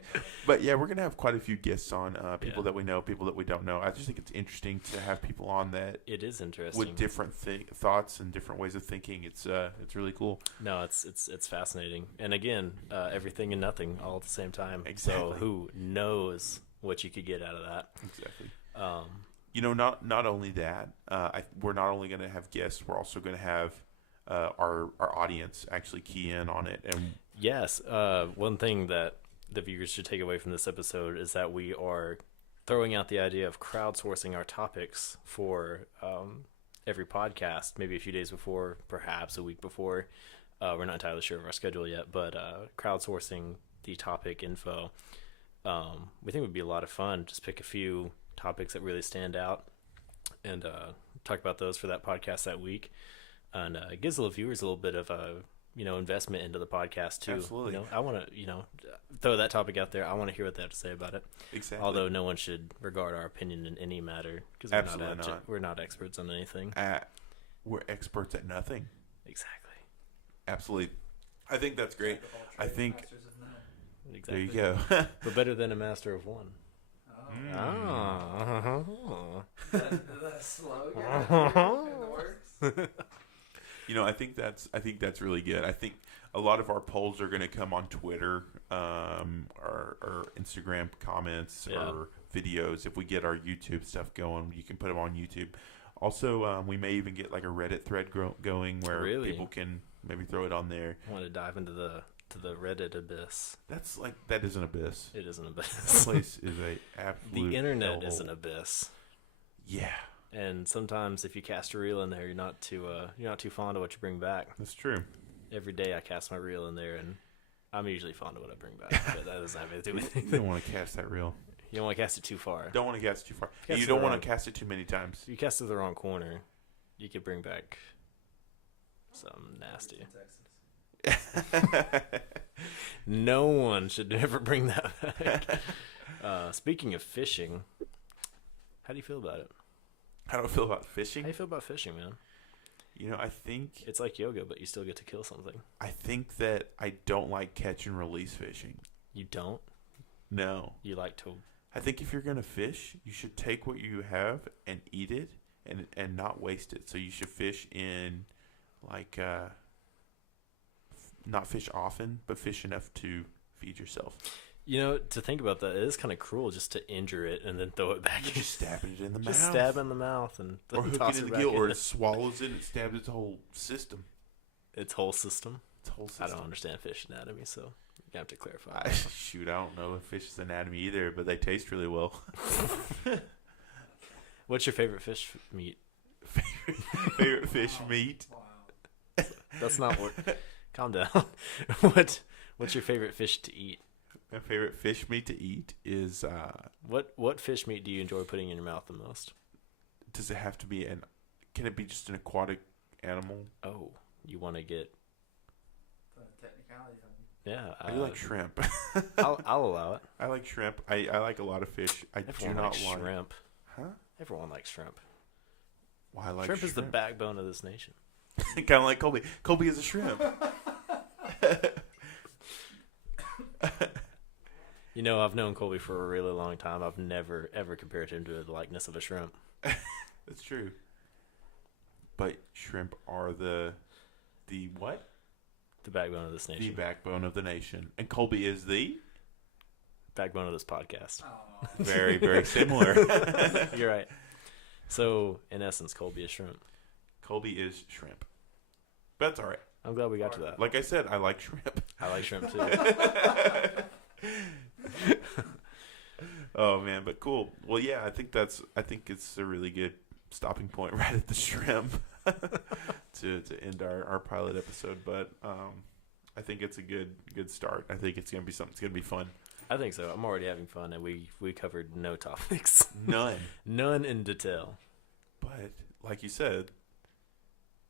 But yeah, we're going to have quite a few guests on, people that we know, people that we don't know. I just think it's interesting to have people on that. It is interesting. With different thoughts and different ways of thinking. It's really cool. No, it's fascinating. And again, everything and nothing all at the same time. Exactly. So who knows what you could get out of that. Exactly. Not only that, we're not only going to have guests, we're also going to have our audience actually key in on it. And yes, one thing that the viewers should take away from this episode is that we are throwing out the idea of crowdsourcing our topics for every podcast, maybe a few days before, perhaps a week before. We're not entirely sure of our schedule yet, but crowdsourcing the topic info, we think would be a lot of fun. Just pick a few topics that really stand out and talk about those for that podcast that week. And it gives the viewers a little bit of a investment into the podcast too. Absolutely. I want to throw that topic out there. I want to hear what they have to say about it. Exactly. Although no one should regard our opinion in any matter because we're not experts on anything. We're experts at nothing. Exactly. Absolutely. I think that's great. I think Exactly. there you go. We're better than a master of one. Oh. The slogan in the works. I think that's really good. I think a lot of our polls are going to come on Twitter, or Instagram comments or videos. If we get our YouTube stuff going, you can put them on YouTube. Also, we may even get like a Reddit thread going where people can maybe throw it on there. I want to dive into the Reddit abyss. That is an abyss. It is an abyss. That place is a absolute The internet hellhole. is an abyss. Yeah. And sometimes if you cast a reel in there, you're not too fond of what you bring back. That's true. Every day I cast my reel in there, and I'm usually fond of what I bring back. But that doesn't have anything to do with You anything. don't want to cast that reel. You don't want to cast it too far. Don't want to cast it too far. Cast You it don't wrong. want to cast it too many times. If you cast it the wrong corner, you could bring back something nasty. No one should ever bring that back. Speaking of fishing, how do you feel about it? How do I feel about fishing? How do you feel about fishing, man? I think It's like yoga, but you still get to kill something. I think that I don't like catch and release fishing. You don't? No. You like to... I think if you're going to fish, you should take what you have and eat it and not waste it. So you should fish in, like, not fish often, but fish enough to feed yourself. To think about that, it is kind of cruel just to injure it and then throw it back. You're just stabbing it in the mouth. Just stab in the mouth and or hook toss it in it the back gill, in. or it swallows it and stabs its whole system. Its whole system? Its whole system. I don't understand fish anatomy, so you have to clarify. I don't know fish's anatomy either, but they taste really well. What's your favorite fish meat? Favorite fish meat? Wow. That's not what... Calm down. What's your favorite fish to eat? My favorite fish meat to eat is... What fish meat do you enjoy putting in your mouth the most? Does it have to be can it be just an aquatic animal? Oh, you want to get. Technicality of it. Yeah, I like shrimp. I'll allow it. I like shrimp. I like a lot of fish. I Everyone do not likes like shrimp. Huh? Everyone likes shrimp. Why I like Shrimp is the backbone of this nation. Kind of like Colby. Colby is a shrimp. You know, I've known Colby for a really long time. I've never, ever compared him to the likeness of a shrimp. That's true. But shrimp are the what? The backbone of this nation. The backbone of the nation. And Colby is the backbone of this podcast. Oh. very, very similar. You're right. So, in essence, Colby is shrimp. Colby is shrimp. But that's all right. I'm glad we got to that. Like I said, I like shrimp. I like shrimp too. Oh man, but cool. Well, yeah, I think it's a really good stopping point right at the shrimp to end our pilot episode. But I think it's a good start. I think it's gonna be something. It's gonna be fun. I think so. I'm already having fun, and we covered no topics. None in detail. But like you said,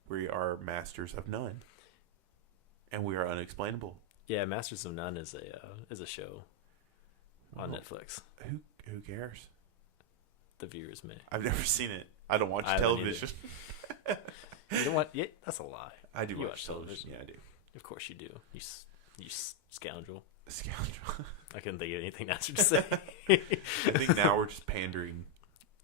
we are masters of none, and we are unexplainable. Yeah, Masters of None is a show on Netflix. Who cares? The viewers may. I've never seen it. I don't watch television. You don't watch? Yeah, that's a lie. I do You watch television. Yeah, I do. Of course you do. You scoundrel. Scoundrel. I couldn't think of anything nicer to say. I think now we're just pandering.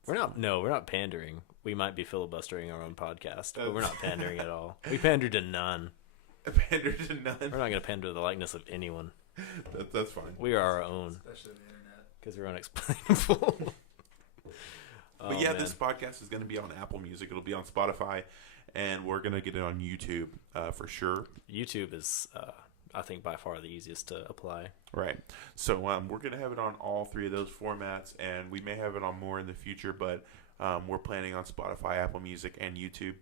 We're not pandering. We might be filibustering our own podcast, but we're not pandering at all. We pander to none. Pander to none. We're not going to pander to the likeness of anyone. That's fine. We are our own. Especially the internet. Because we're unexplainable. But yeah, this podcast is going to be on Apple Music. It'll be on Spotify, and we're going to get it on YouTube for sure. YouTube is, I think, by far the easiest to apply. Right. So we're going to have it on all three of those formats, and we may have it on more in the future, but we're planning on Spotify, Apple Music, and YouTube.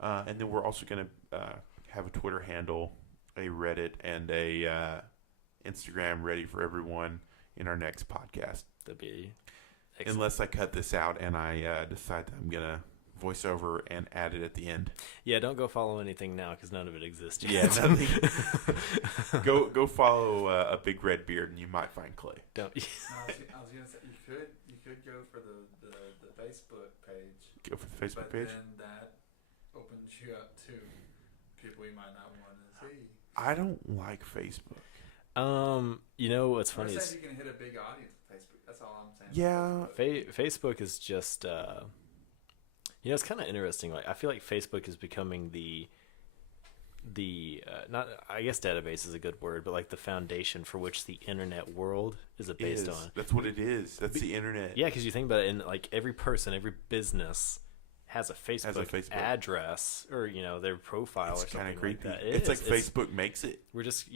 And then we're also going to have a Twitter handle, a Reddit, and a Instagram ready for everyone in our next podcast. That'd be excellent. Unless I cut this out and I decide that I'm going to voice over and add it at the end. Yeah, don't go follow anything now because none of it exists yet. Yeah, nothing. Go follow a big red beard and you might find Clay. Don't. I was gonna say you could go for the Facebook page. Go for the Facebook page. But then that opens you up to people you might not want to see. I don't like Facebook. You know what's funny I'm is saying you can hit a big audience with Facebook. That's all I'm saying. Yeah. Facebook is just it's kind of interesting. Like I feel like Facebook is becoming the not, I guess database is a good word, but like the foundation for which the internet world is based on. That's what it is. That's the internet. Yeah, because you think about it, and like every person, every business has a Facebook address or their profile or something kind of creepy. like that. It's like Facebook makes it. We're just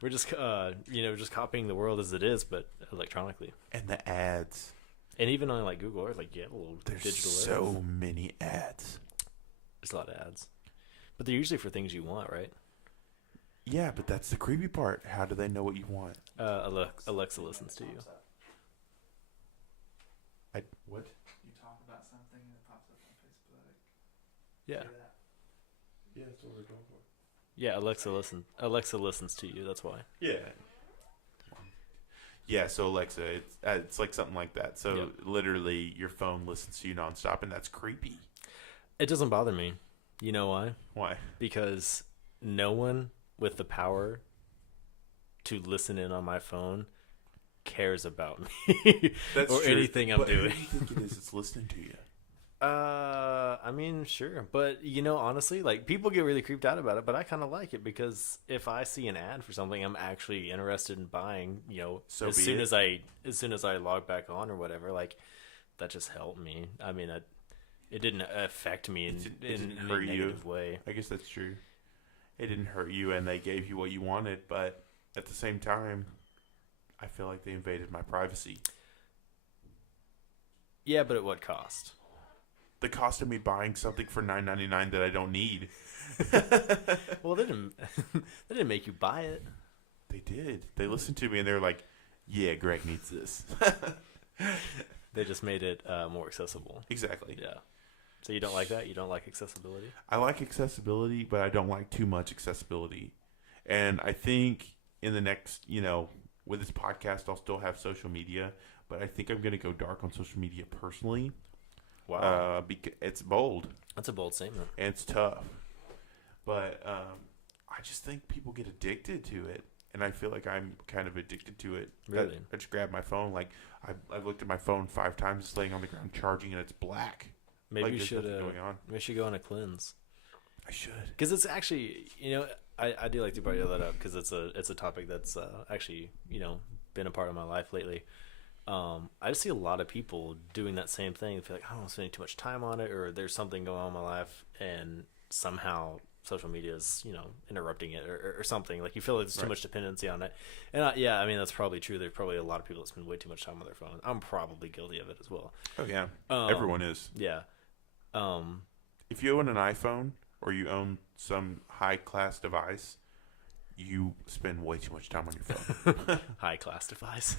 we're just just copying the world as it is, but electronically. And the ads. And even on like Google Earth, like little There's digital so ads. many ads. There's a lot of ads, but they're usually for things you want, right? Yeah, but that's the creepy part. How do they know what you want? Alexa listens to you. What? You talk about something and it pops up on Facebook. Yeah. Yeah, that's what we're going for. Yeah, Alexa listens to you. That's why. Yeah. Yeah, so Alexa, it's like something like that. So Yep. literally, your phone listens to you nonstop, and that's creepy. It doesn't bother me. You know why? Why? Because no one with the power to listen in on my phone cares about me That's or true. anything I'm But doing. Who do you think it is that's listening to you? I mean, sure, but honestly, like people get really creeped out about it, but I kind of like it because if I see an ad for something I'm actually interested in buying, So as be soon it. as I log back on or whatever, like that just helped me. I mean, it didn't affect me in didn't any hurt you. negative way. I guess that's true. It didn't hurt you, and they gave you what you wanted, but at the same time, I feel like they invaded my privacy. Yeah, but at what cost? The cost of me buying something for $9.99 that I don't need. Well, they didn't they didn't make you buy it. They did. They listened to me, and they were like, yeah, Greg needs this. They just made it more accessible. Exactly. Yeah. So you don't like that? You don't like accessibility? I like accessibility, but I don't like too much accessibility. And I think in the next, with this podcast, I'll still have social media, but I think I'm going to go dark on social media personally. Wow. Because it's bold. That's a bold statement. And it's tough. But I just think people get addicted to it. And I feel like I'm kind of addicted to it. Really? I just grab my phone. Like, I've looked at my phone 5 times. It's laying on the ground charging, and it's black. Maybe like, you should. going on. Maybe you should go on a cleanse. I should. Because it's actually, I do like to bring that up because it's a topic that's actually, been a part of my life lately. I just see a lot of people doing that same thing. They feel like, I don't want to spend too much time on it, or there's something going on in my life, and somehow social media is, interrupting it or something. Like, you feel like there's too much dependency on it. And that's probably true. There's probably a lot of people that spend way too much time on their phone. I'm probably guilty of it as well. Oh, yeah. Everyone is. Yeah. If you own an iPhone or you own some high-class device, you spend way too much time on your phone. High-class device.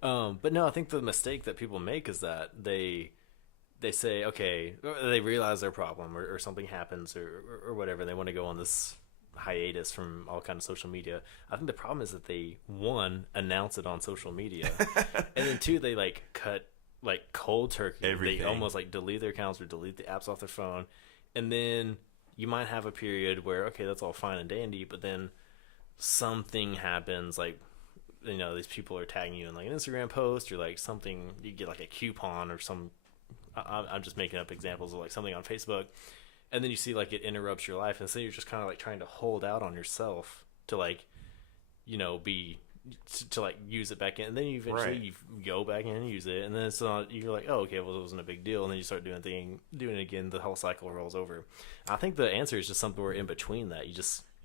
But no, I think the mistake that people make is that they say, okay, they realize their problem or something happens or whatever. They want to go on this hiatus from all kind of social media. I think the problem is that they, one, announce it on social media, and then two, they cut cold turkey. Everything. They almost delete their accounts or delete the apps off their phone, and then you might have a period where, okay, that's all fine and dandy, but then something happens, these people are tagging you in an Instagram post or something, you get a coupon or some, I'm just making up examples of something on Facebook, and then you see it interrupts your life, and so you're just kind of trying to hold out on yourself to be to use it back in, and then you eventually you go back in and use it, and then it's not, you're like, oh, okay, well, it wasn't a big deal, and then you start doing it again, the whole cycle rolls over. I think the answer is just somewhere in between that. You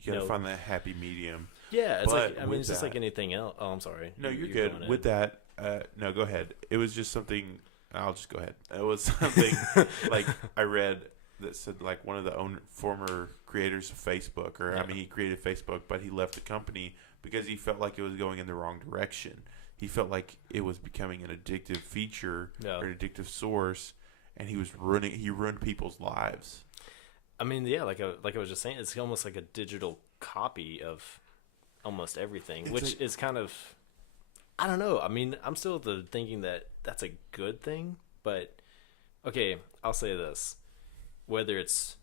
gotta find that happy medium. Yeah, it's it's just like anything else. Oh, I'm sorry. No, you're good. With that, no, go ahead. It was just something, I'll just go ahead. It was something I read that said one of the former creators of Facebook, he created Facebook, but he left the company because he felt like it was going in the wrong direction. He felt like it was becoming an addictive feature or an addictive source, and he ruined people's lives. I mean, yeah, like I was just saying, it's almost like a digital copy of almost everything, which is kind of, I don't know. I mean, I'm still thinking that that's a good thing, but okay, I'll say this. Whether it's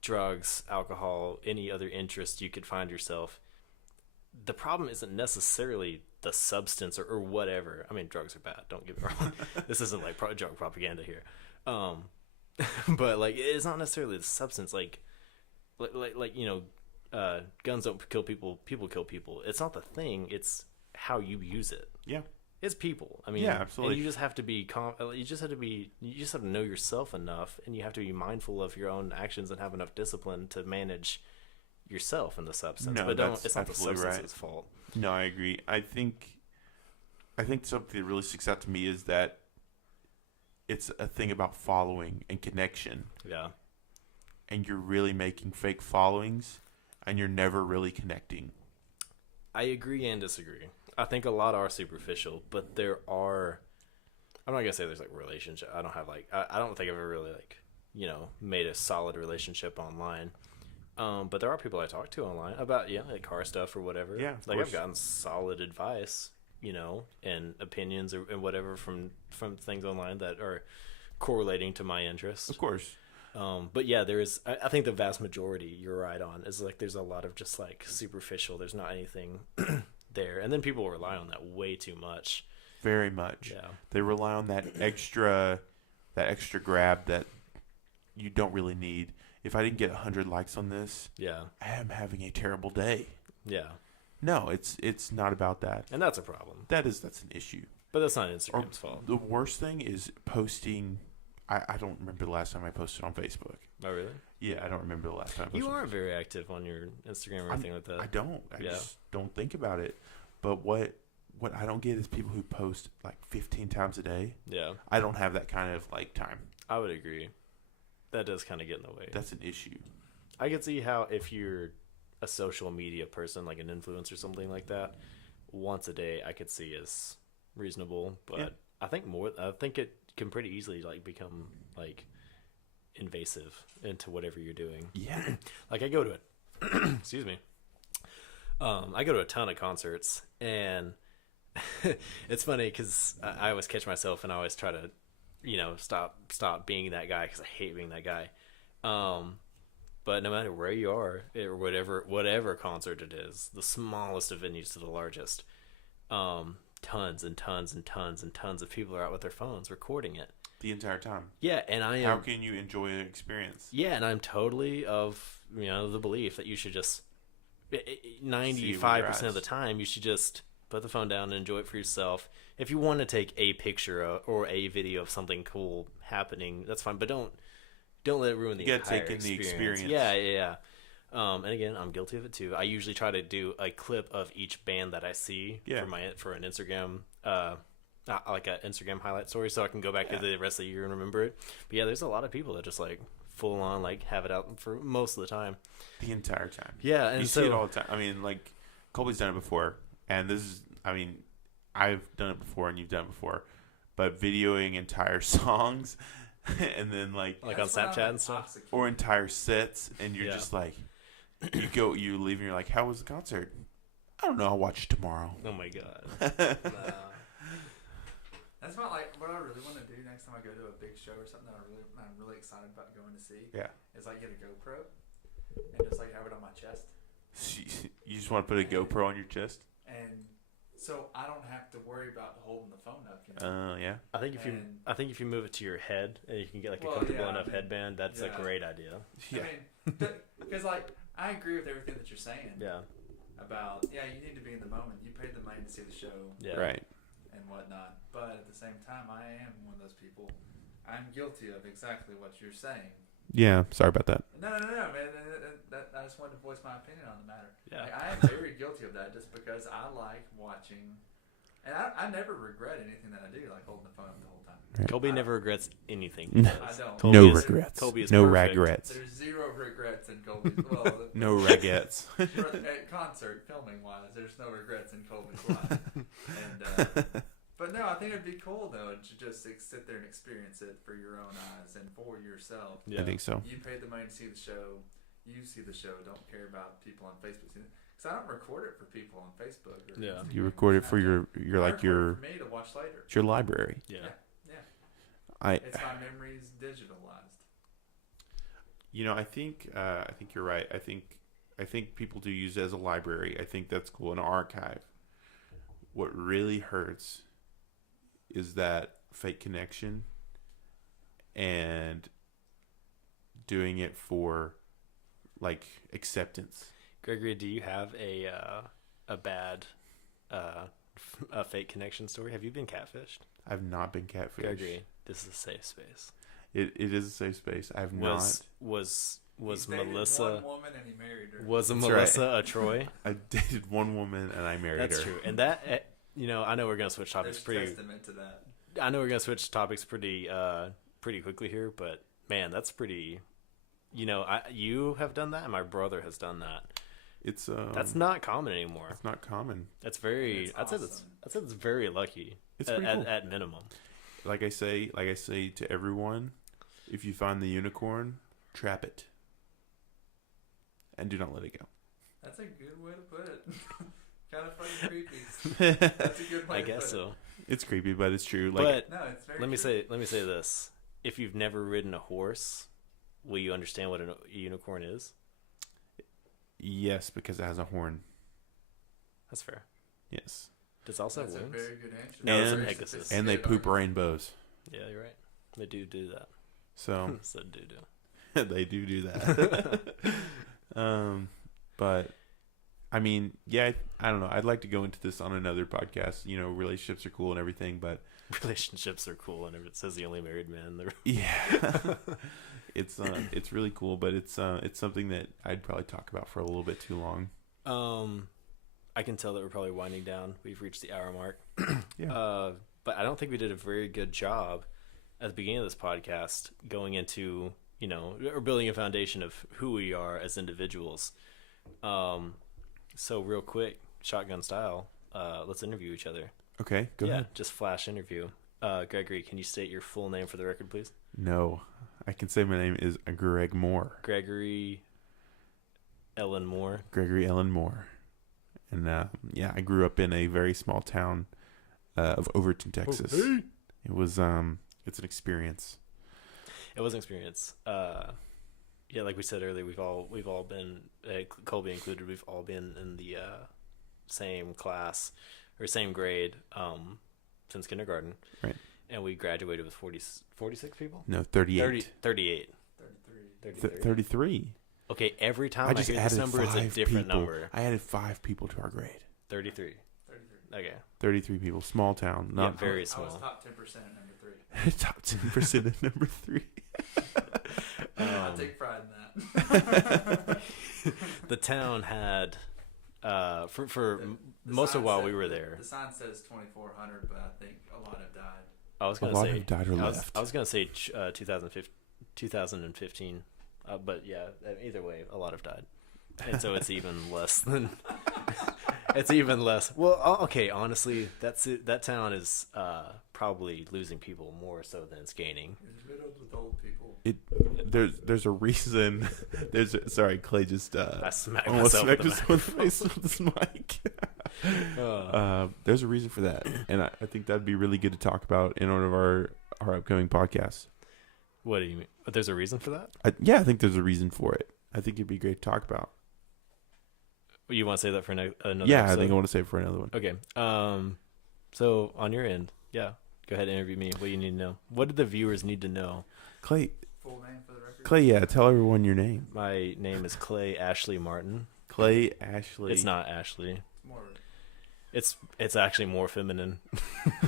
drugs, alcohol, any other interest you could find yourself, the problem isn't necessarily the substance or whatever. I mean, drugs are bad. Don't get me wrong. This isn't drug propaganda here. But it's not necessarily the substance. Guns don't kill people. People kill people. It's not the thing. It's how you use it. Yeah. It's people. I mean, yeah, absolutely. And you just have to be. You just have to know yourself enough, and you have to be mindful of your own actions and have enough discipline to manage yourself and the substance. No, but it's not the substance's fault. No, I agree. I think something that really sticks out to me is that it's a thing about following and connection. Yeah. And you're really making fake followings, and you're never really connecting. I agree and disagree. I think a lot are superficial, but there are. I'm not gonna say there's relationship. I don't have I don't think I've ever really made a solid relationship online. But there are people I talk to online about car stuff or whatever. Yeah, I've gotten solid advice, and opinions and whatever from things online that are correlating to my interests. Of course. But yeah, there is. I think the vast majority you're right on is there's a lot of just superficial. There's not anything there, and then people rely on that way too much. Very much. Yeah. They rely on that extra grab that you don't really need. If I didn't get 100 likes on this, I am having a terrible day. Yeah. No, it's not about that. And that's a problem. That's an issue. But that's not Instagram's fault. The worst thing is posting. I don't remember the last time I posted on Facebook. Oh, really? Yeah, I don't remember the last time I posted. You aren't very active on your Instagram or anything like that. I don't. I just don't think about it. But what I don't get is people who post 15 times a day. Yeah. I don't have that kind of time. I would agree. That does kind of get in the way. That's an issue. I can see how if you're a social media person, like an influencer or something like that, once a day I could see is reasonable. But I think it can pretty easily become invasive into whatever you're doing. Yeah. Like I go to it. Excuse me. I go to a ton of concerts, and it's funny because I always catch myself, and I always try to, stop being that guy because I hate being that guy. But no matter where you are, or whatever concert it is, the smallest of venues to the largest, tons and tons and tons and tons of people are out with their phones recording it The entire time. Yeah, and I am. How can you enjoy an experience? Yeah, and I'm totally of the belief that you should just 95% of the time you should just put the phone down and enjoy it for yourself. If you want to take a picture or a video of something cool happening, that's fine, but don't let it ruin the entire take in the experience. Yeah. And again, I'm guilty of it too. I usually try to do a clip of each band that I see for an Instagram, like an Instagram highlight story, so I can go back to the rest of the year and remember it. But yeah, there's a lot of people that just like full on like have it out for most of the time. The entire time. Yeah, and you see it all the time. I mean, like Colby's done it before, and this is, I mean, I've done it before and you've done it before, but videoing entire songs and then like on Snapchat and stuff, or entire sets, and you're just like, you leave and you're like, how was the concert? I don't know, I'll watch it tomorrow. Oh my god. That's not like what I really want to do next time I go to a big show or something that I'm really excited about going to see. Yeah. Is like get a GoPro and just like have it on my chest. You just want to put a GoPro on your chest? And so I don't have to worry about holding the phone up. Yeah. I think if you move it to your head and you can get like a comfortable enough headband, that's a great idea. Yeah. I mean, because like I agree with everything that you're saying. Yeah. About you need to be in the moment. You paid the money to see the show. Yeah. Right. And whatnot, but at the same time, I am one of those people. I'm guilty of exactly what you're saying. Yeah, sorry about that. No, man. I just wanted to voice my opinion on the matter. Yeah, like, I am very guilty of that, just because I like watching, and I never regret anything that I do, like holding the phone up the whole time. Right. Colby never regrets anything. I don't. No regrets. Colby is no perfect. regrets. There's zero regrets in Colby's. Well, no regrets. At concert filming wise, there's no regrets in Colby's life. And but no, I think it'd be cool though to just sit there and experience it for your own eyes and for yourself. Yeah. I think so. You paid the money to see the show. You see the show. Don't care about people on Facebook seeing it. Because I don't record it for people on Facebook. Or Instagram. You record it for your for me to watch later. It's your library. Yeah. It's my memories digitalized. I think you're right. I think people do use it as a library. I think that's cool. An archive. What really hurts is that fake connection and doing it for like acceptance. Gregory, do you have a bad a fake connection story? Have you been catfished? I've not been catfished. Gregory, this is a safe space. It is a safe space. I've not. Was He's Melissa one woman and he married her. Was That's Melissa right. a Troy? I dated one woman and I married her. That's true. And that I know we're gonna switch topics There's testament to that. I know we're gonna switch topics pretty quickly here, but man, that's pretty. You have done that, and my brother has done that. It's that's not common anymore. It's not common. That's very. It's I'd say it's very lucky. It's pretty cool. At minimum. Like I say to everyone, if you find the unicorn, trap it, and do not let it go. That's a good way to put it. Kind of fucking creepy. That's a good way. I guess so. It's creepy, but it's true. But no, it's very. Let me say this: if you've never ridden a horse, will you understand what a unicorn is? Yes, because it has a horn. That's fair. Yes. Does it also have That's a wings? very good answer. No, it's And- a Pegasus. And they poop rainbows. Yeah, you're right. They do that. So Said do. they do that. But I mean, yeah, I don't know. I'd like to go into this on another podcast. Relationships are cool and everything, but Relationships are cool, and it says the only married man. yeah, it's really cool, but it's something that I'd probably talk about for a little bit too long. I can tell that we're probably winding down. We've reached the hour mark. Yeah. But I don't think we did a very good job at the beginning of this podcast going into, or building a foundation of who we are as individuals. So real quick, shotgun style, let's interview each other. Okay, go ahead. Just flash interview. Gregory, can you state your full name for the record, please? No, I can say my name is Greg Moore. Gregory Ellen Moore. Gregory Ellen Moore. And I grew up in a very small town of Overton, Texas. Oh, hey. It was it's an experience. It was an experience. Yeah, like we said earlier, we've all been, Colby included, we've all been in the same class or same grade since kindergarten. Right. And we graduated with 46 people? No, 38. 38. 33. Okay, every time I hear this number, it's a different number. I added 5 people to our grade. 33. Okay. 33 people. Small town. Not very small. I was top 10% at number 3. Top 10% at number 3. I take pride in that. The town had, for most of while we were there. The sign says 2,400, but I think a lot have died. I was going a to lot say have died or left. I was going to say 2015, but yeah, either way, a lot have died, and so it's even less than. It's even less. Well, okay, honestly, that town is probably losing people more so than it's gaining. It's riddled with old people. There's a reason. Sorry, Clay just I almost myself smacked with his face with this mic. There's a reason for that, and I think that'd be really good to talk about in one of our upcoming podcasts. What do you mean? But there's a reason for that? I think there's a reason for it. I think it'd be great to talk about. You want to say that for another Yeah, episode? I think I want to save it for another one. Okay. So on your end, yeah, go ahead and interview me. What do you need to know? What do the viewers need to know? Clay. Full name for the record? Clay, yeah, tell everyone your name. My name is Clay Ashley Martin. Clay Ashley. It's not Ashley. More. It's actually more feminine.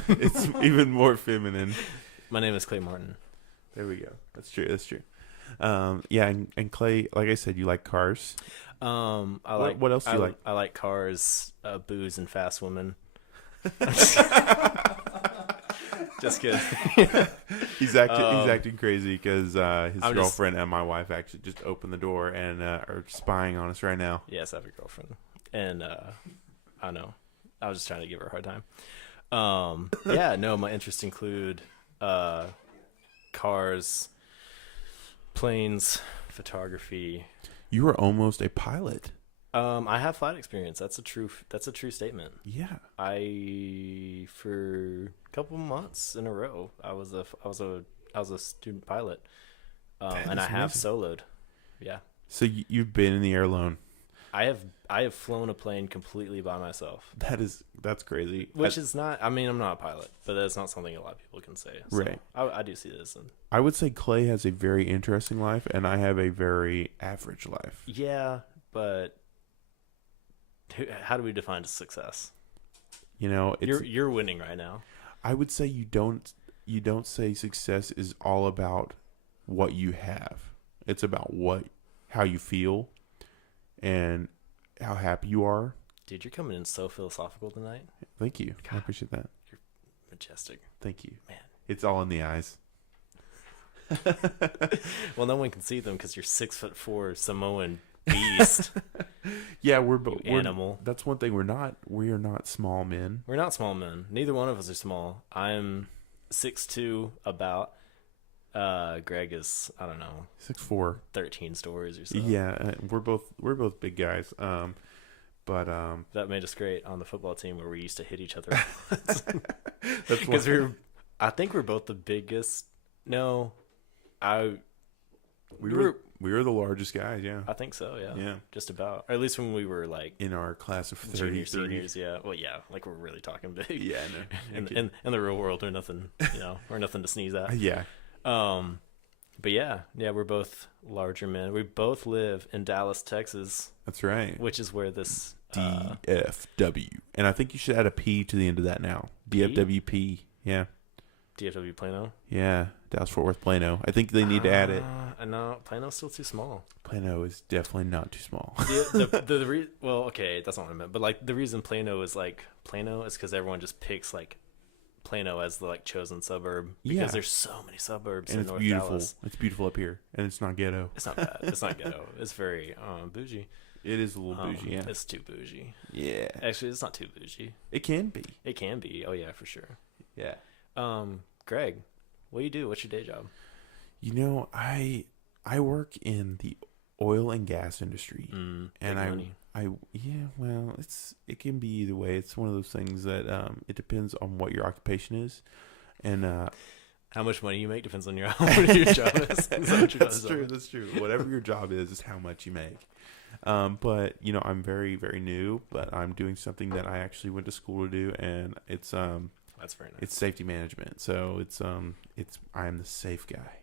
It's even more feminine. My name is Clay Martin. There we go. That's true. Yeah, and Clay, like I said, you like cars. What else do you like? I like cars, booze, and fast women. Just kidding. He's acting crazy because his I'm girlfriend and my wife actually just opened the door and are spying on us right now. Yes, I have a girlfriend, and I know. I was just trying to give her a hard time. Yeah, no, my interests include cars, planes, photography. You were almost a pilot. I have flight experience. That's a true statement. Yeah. For a couple months in a row, I was a student pilot, and I have soloed. Yeah. So you've been in the air alone. I have flown a plane completely by myself. That's crazy. Which is not. I mean, I'm not a pilot, but that's not something a lot of people can say. So right. I do see this. I would say Clay has a very interesting life, and I have a very average life. Yeah, but how do we define success? You're winning right now. I would say you don't say success is all about what you have. It's about how you feel and how happy you are. Dude, you're coming in so philosophical tonight. Thank you. God, I appreciate that. You're majestic. Thank you. Man. It's all in the eyes. Well, no one can see them because you're 6'4" Samoan beast. Yeah, we're animal. That's one thing we are not small men. We're not small men. Neither one of us are small. I'm 6'2", about. Greg is, I don't know, 6'4", 13 stories or something. Yeah, we're both big guys. But that made us great on the football team where we used to hit each other. Because I think we're both the biggest. No, we were the largest guys. Yeah, I think so. Yeah, yeah, just about. Or at least when we were like in our class of 30, juniors, seniors. Yeah, well, yeah, like we're really talking big. Yeah, no. in the real world, we're nothing. We're nothing to sneeze at. Yeah. But yeah, we're both larger men. We both live in Dallas, Texas. That's right. Which is where this DFW. And I think you should add a P to the end of that now. DFWP. Yeah. DFW Plano? Yeah. Dallas Fort Worth Plano. I think they need to add it. No, Plano's still too small. Plano is definitely not too small. Well, okay, that's not what I meant. But like the reason Plano is because everyone just picks like Plano as the like chosen suburb because there's so many suburbs and in it's North beautiful. Dallas. It's beautiful up here, and it's not ghetto. It's not bad. It's not ghetto. It's very bougie. It is a little bougie. Yeah, it's too bougie. Yeah, actually, it's not too bougie. It can be. It can be. Oh yeah, for sure. Yeah. Greg, what do you do? What's your day job? I work in the oil and gas industry, and it can be either way. It's one of those things that it depends on what your occupation is, and how much money you make depends on what your job is. Is that what that's true. That's true. Whatever your job is how much you make. But I'm very, very new, but I'm doing something that I actually went to school to do, and it's that's very nice. It's safety management. So I'm the safe guy.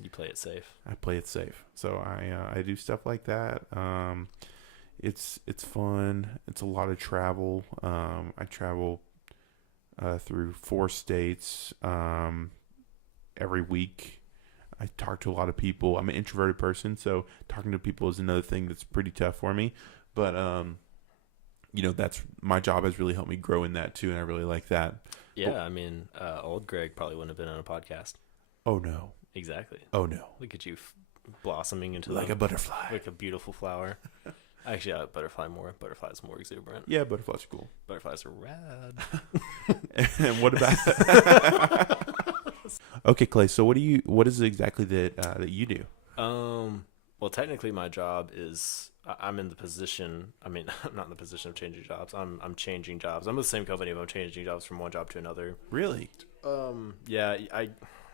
You play it safe. I play it safe. So I do stuff like that. It's fun. It's a lot of travel. I travel through 4 states every week. I talk to a lot of people. I'm an introverted person, so talking to people is another thing that's pretty tough for me. But that's my job has really helped me grow in that too, and I really like that. Yeah, old Greg probably wouldn't have been on a podcast. Oh no. Exactly. Oh no. Look at you blossoming into like a butterfly. Like a beautiful flower. Actually, I like butterfly more. Butterfly's more exuberant. Yeah, butterflies are cool. Butterflies are rad. And what about? Okay, Clay. So what is it exactly that you do? Well, technically, my job is I'm in the position. I'm not in the position of changing jobs. I'm changing jobs. I'm with the same company, but I'm changing jobs from one job to another. Really? Yeah.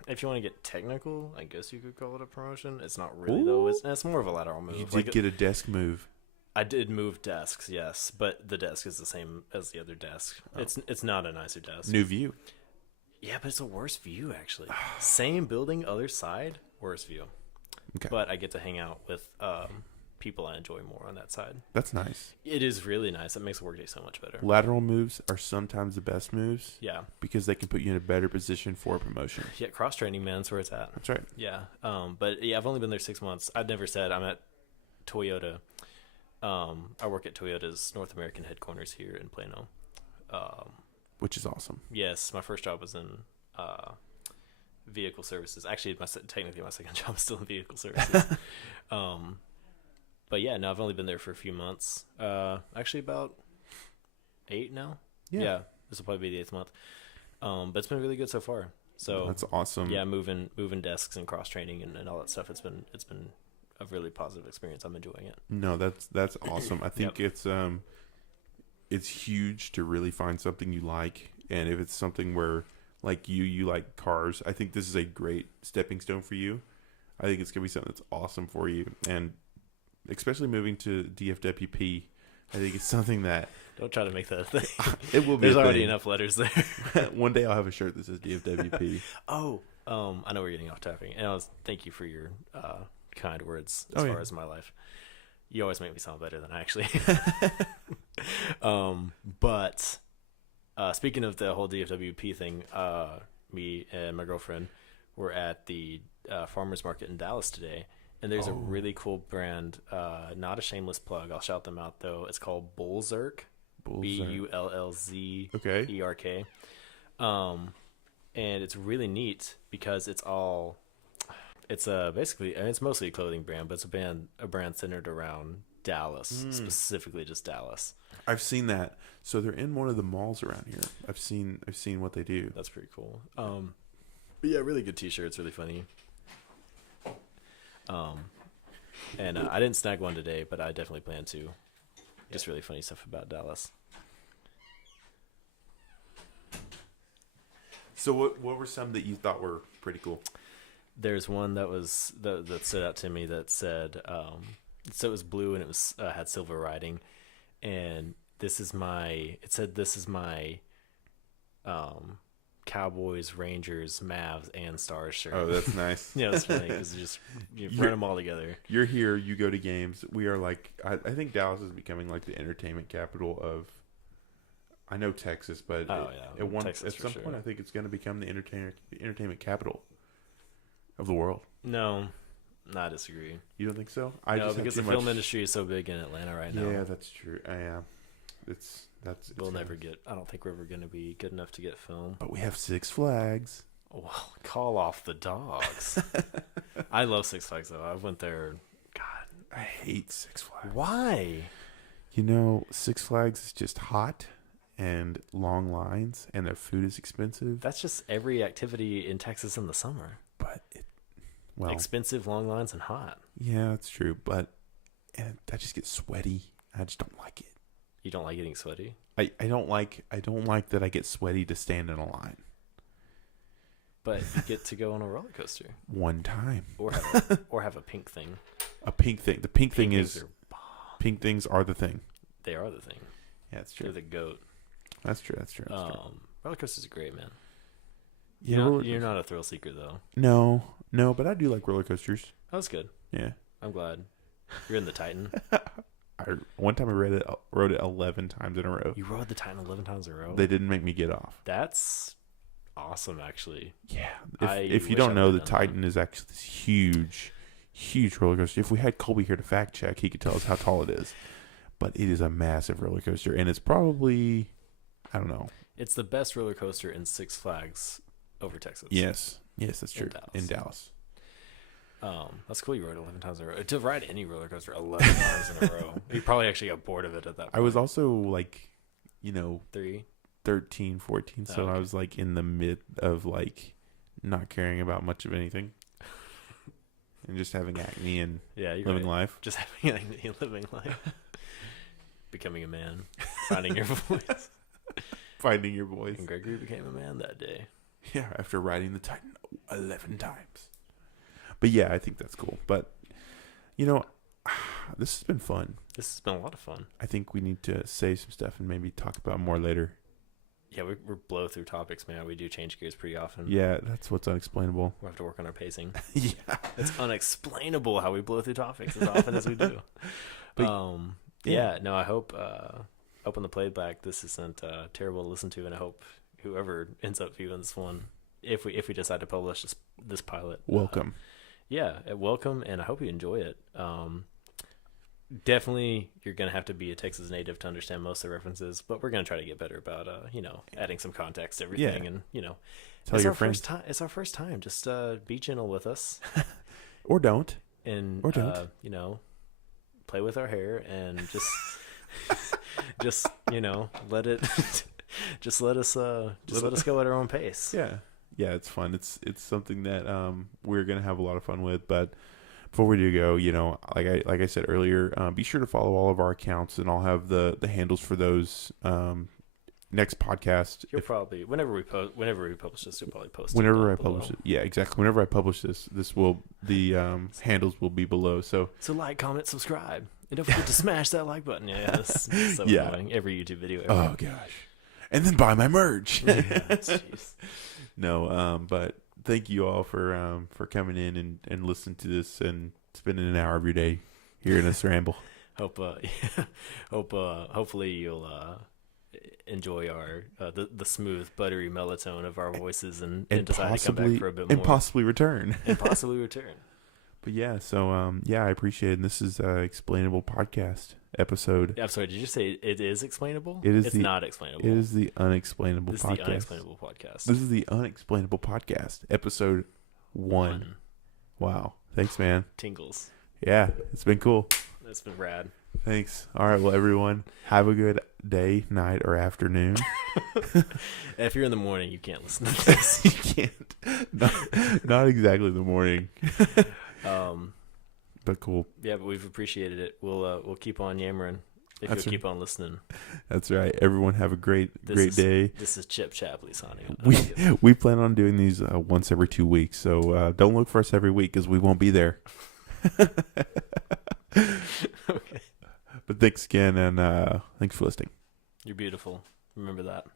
If you want to get technical, I guess you could call it a promotion. It's not really though. It's more of a lateral move. You did get a desk move. I did move desks, yes, but the desk is the same as the other desk. Oh. It's not a nicer desk. New view. Yeah, but it's a worse view actually. Same building, other side, worse view. Okay. But I get to hang out with people I enjoy more on that side. That's nice. It is really nice. It makes the workday so much better. Lateral moves are sometimes the best moves. Yeah. Because they can put you in a better position for a promotion. Yeah, cross training, man, that's where it's at. That's right. Yeah. But yeah, I've only been there 6 months. I've never said I'm at Toyota. I work at Toyota's North American headquarters here in Plano. Which is awesome. Yes, my first job was in vehicle services. Actually, technically my second job is still in vehicle services. But yeah, no, I've only been there for a few months. Actually, about 8 now. Yeah, this will probably be the 8th month. But it's been really good so far. So that's awesome. Yeah, moving desks and cross training and all that stuff. It's been a really positive experience. I'm enjoying it. No, that's awesome. I think it's huge to really find something you like, and if it's something where like you like cars, I think this is a great stepping stone for you. I think it's gonna be something that's awesome for you, and especially moving to DFWP, I think it's something that don't try to make that a thing. It will be. There's already enough letters there. One day I'll have a shirt that says DFWP. Oh, I know we're getting off topic, and thank you for your kind words as far as my life. You always make me sound better than I actually. But speaking of the whole DFWP thing, me and my girlfriend were at the farmers market in Dallas today, and there's a really cool brand. Not a shameless plug. I'll shout them out though. It's called Bullzerk. Bullzerk. Okay. And it's really neat because it's basically, and it's mostly a clothing brand, but it's a brand centered around Dallas, specifically just Dallas. I've seen that. So they're in one of the malls around here. I've seen what they do. That's pretty cool. But yeah, really good t-shirts, really funny. And I didn't snag one today, but I definitely plan to. Just really funny stuff about Dallas. So what were some that you thought were pretty cool? There's one that stood out to me that said, so it was blue and it was had silver writing, and this is my Cowboys, Rangers, Mavs, and Stars shirt. Oh, that's nice. Yeah, that's funny because you run them all together. You're here, you go to games. We are like, I think Dallas is becoming like the entertainment capital of. I know Texas, but at some point, I think it's going to become the entertainment capital of the world. No, I disagree. You don't think so? No, because the film industry is so big in Atlanta right now. Yeah, that's true. Yeah, we'll never get. I don't think we're ever going to be good enough to get film. But we have Six Flags. Well, call off the dogs. I love Six Flags though. I went there. God, I hate Six Flags. Why? Six Flags is just hot and long lines, and their food is expensive. That's just every activity in Texas in the summer. But well, expensive, long lines, and hot. Yeah, that's true. But I just get sweaty. I just don't like it. You don't like getting sweaty? I don't like that I get sweaty to stand in a line. But you get to go on a roller coaster. One time. Or have a pink thing. A pink thing. The pink thing things is... are bomb. Pink things are the thing. They are the thing. Yeah, that's true. They're the goat. That's true. That's true. Roller coasters are great, man. Yeah, You're not a thrill seeker, though. No, but I do like roller coasters. That was good. Yeah. I'm glad. You're in the Titan. One time I rode it 11 times in a row. You rode the Titan 11 times in a row? They didn't make me get off. That's awesome, actually. Yeah. If you don't know, the Titan is actually this huge roller coaster. If we had Colby here to fact check, he could tell us how tall it is. But it is a massive roller coaster, and it's probably, I don't know. It's the best roller coaster in Six Flags over Texas. Yes, that's true. In Dallas. That's cool. You rode 11 times in a row. To ride any roller coaster 11 times in a row, you probably actually got bored of it at that point. I was also 13, 14, so okay. I was in the mid of not caring about much of anything. And just having acne and living life. Just having acne and living life. Becoming a man. Finding your voice. Finding your voice. And Gregory became a man that day. Yeah, after riding the Titan 11 times. But yeah, I think that's cool. But, this has been fun. This has been a lot of fun. I think we need to save some stuff and maybe talk about more later. Yeah, we blow through topics, man. We do change gears pretty often. Yeah, that's what's unexplainable. We'll have to work on our pacing. Yeah. It's unexplainable how we blow through topics as often as we do. But, no, I hope on the playback this isn't terrible to listen to, and I hope whoever ends up viewing this one, if we decide to publish this pilot, welcome. Welcome, and I hope you enjoy it. Definitely, you're gonna have to be a Texas native to understand most of the references, but we're gonna try to get better about adding some context to everything, and tell your friends. It's our first time. Just be gentle with us, or don't, play with our hair and just let it let us go at our own pace. Yeah, it's fun. It's something that we're gonna have a lot of fun with. But before we do go, like I said earlier, be sure to follow all of our accounts, and I'll have the handles for those next podcast. You'll probably whenever we publish this, you'll probably post. Whenever I publish it, yeah, exactly. Whenever I publish this will the handles will be below. So like, comment, subscribe, and don't forget to smash that like button. Yeah, that's so annoying. Every YouTube video ever. Oh gosh, and then buy my merch. Jeez. No, but thank you all for coming in and listening to this and spending an hour of your day hearing us ramble. Hopefully you'll enjoy our the smooth, buttery melatonin of our voices and decide to come back for a bit more. And possibly return. But yeah, so I appreciate it. And this is Explainable Podcast episode. I'm sorry, did you say it is explainable? It's not explainable. It is the Unexplainable Podcast. This is the Unexplainable Podcast. This is the Unexplainable Podcast, episode 1. Wow. Thanks, man. Tingles. Yeah, it's been cool. It's been rad. Thanks. All right, well, everyone, have a good day, night, or afternoon. If you're in the morning, you can't listen to this. You can't. Not exactly the morning. But cool. Yeah, but we've appreciated it. We'll keep on yammering if you'll keep on listening. That's right. Everyone have a great day. This is Chip Chapley signing. We plan on doing these once every 2 weeks, so don't look for us every week because we won't be there. Okay. But thanks again, and thanks for listening. You're beautiful. Remember that.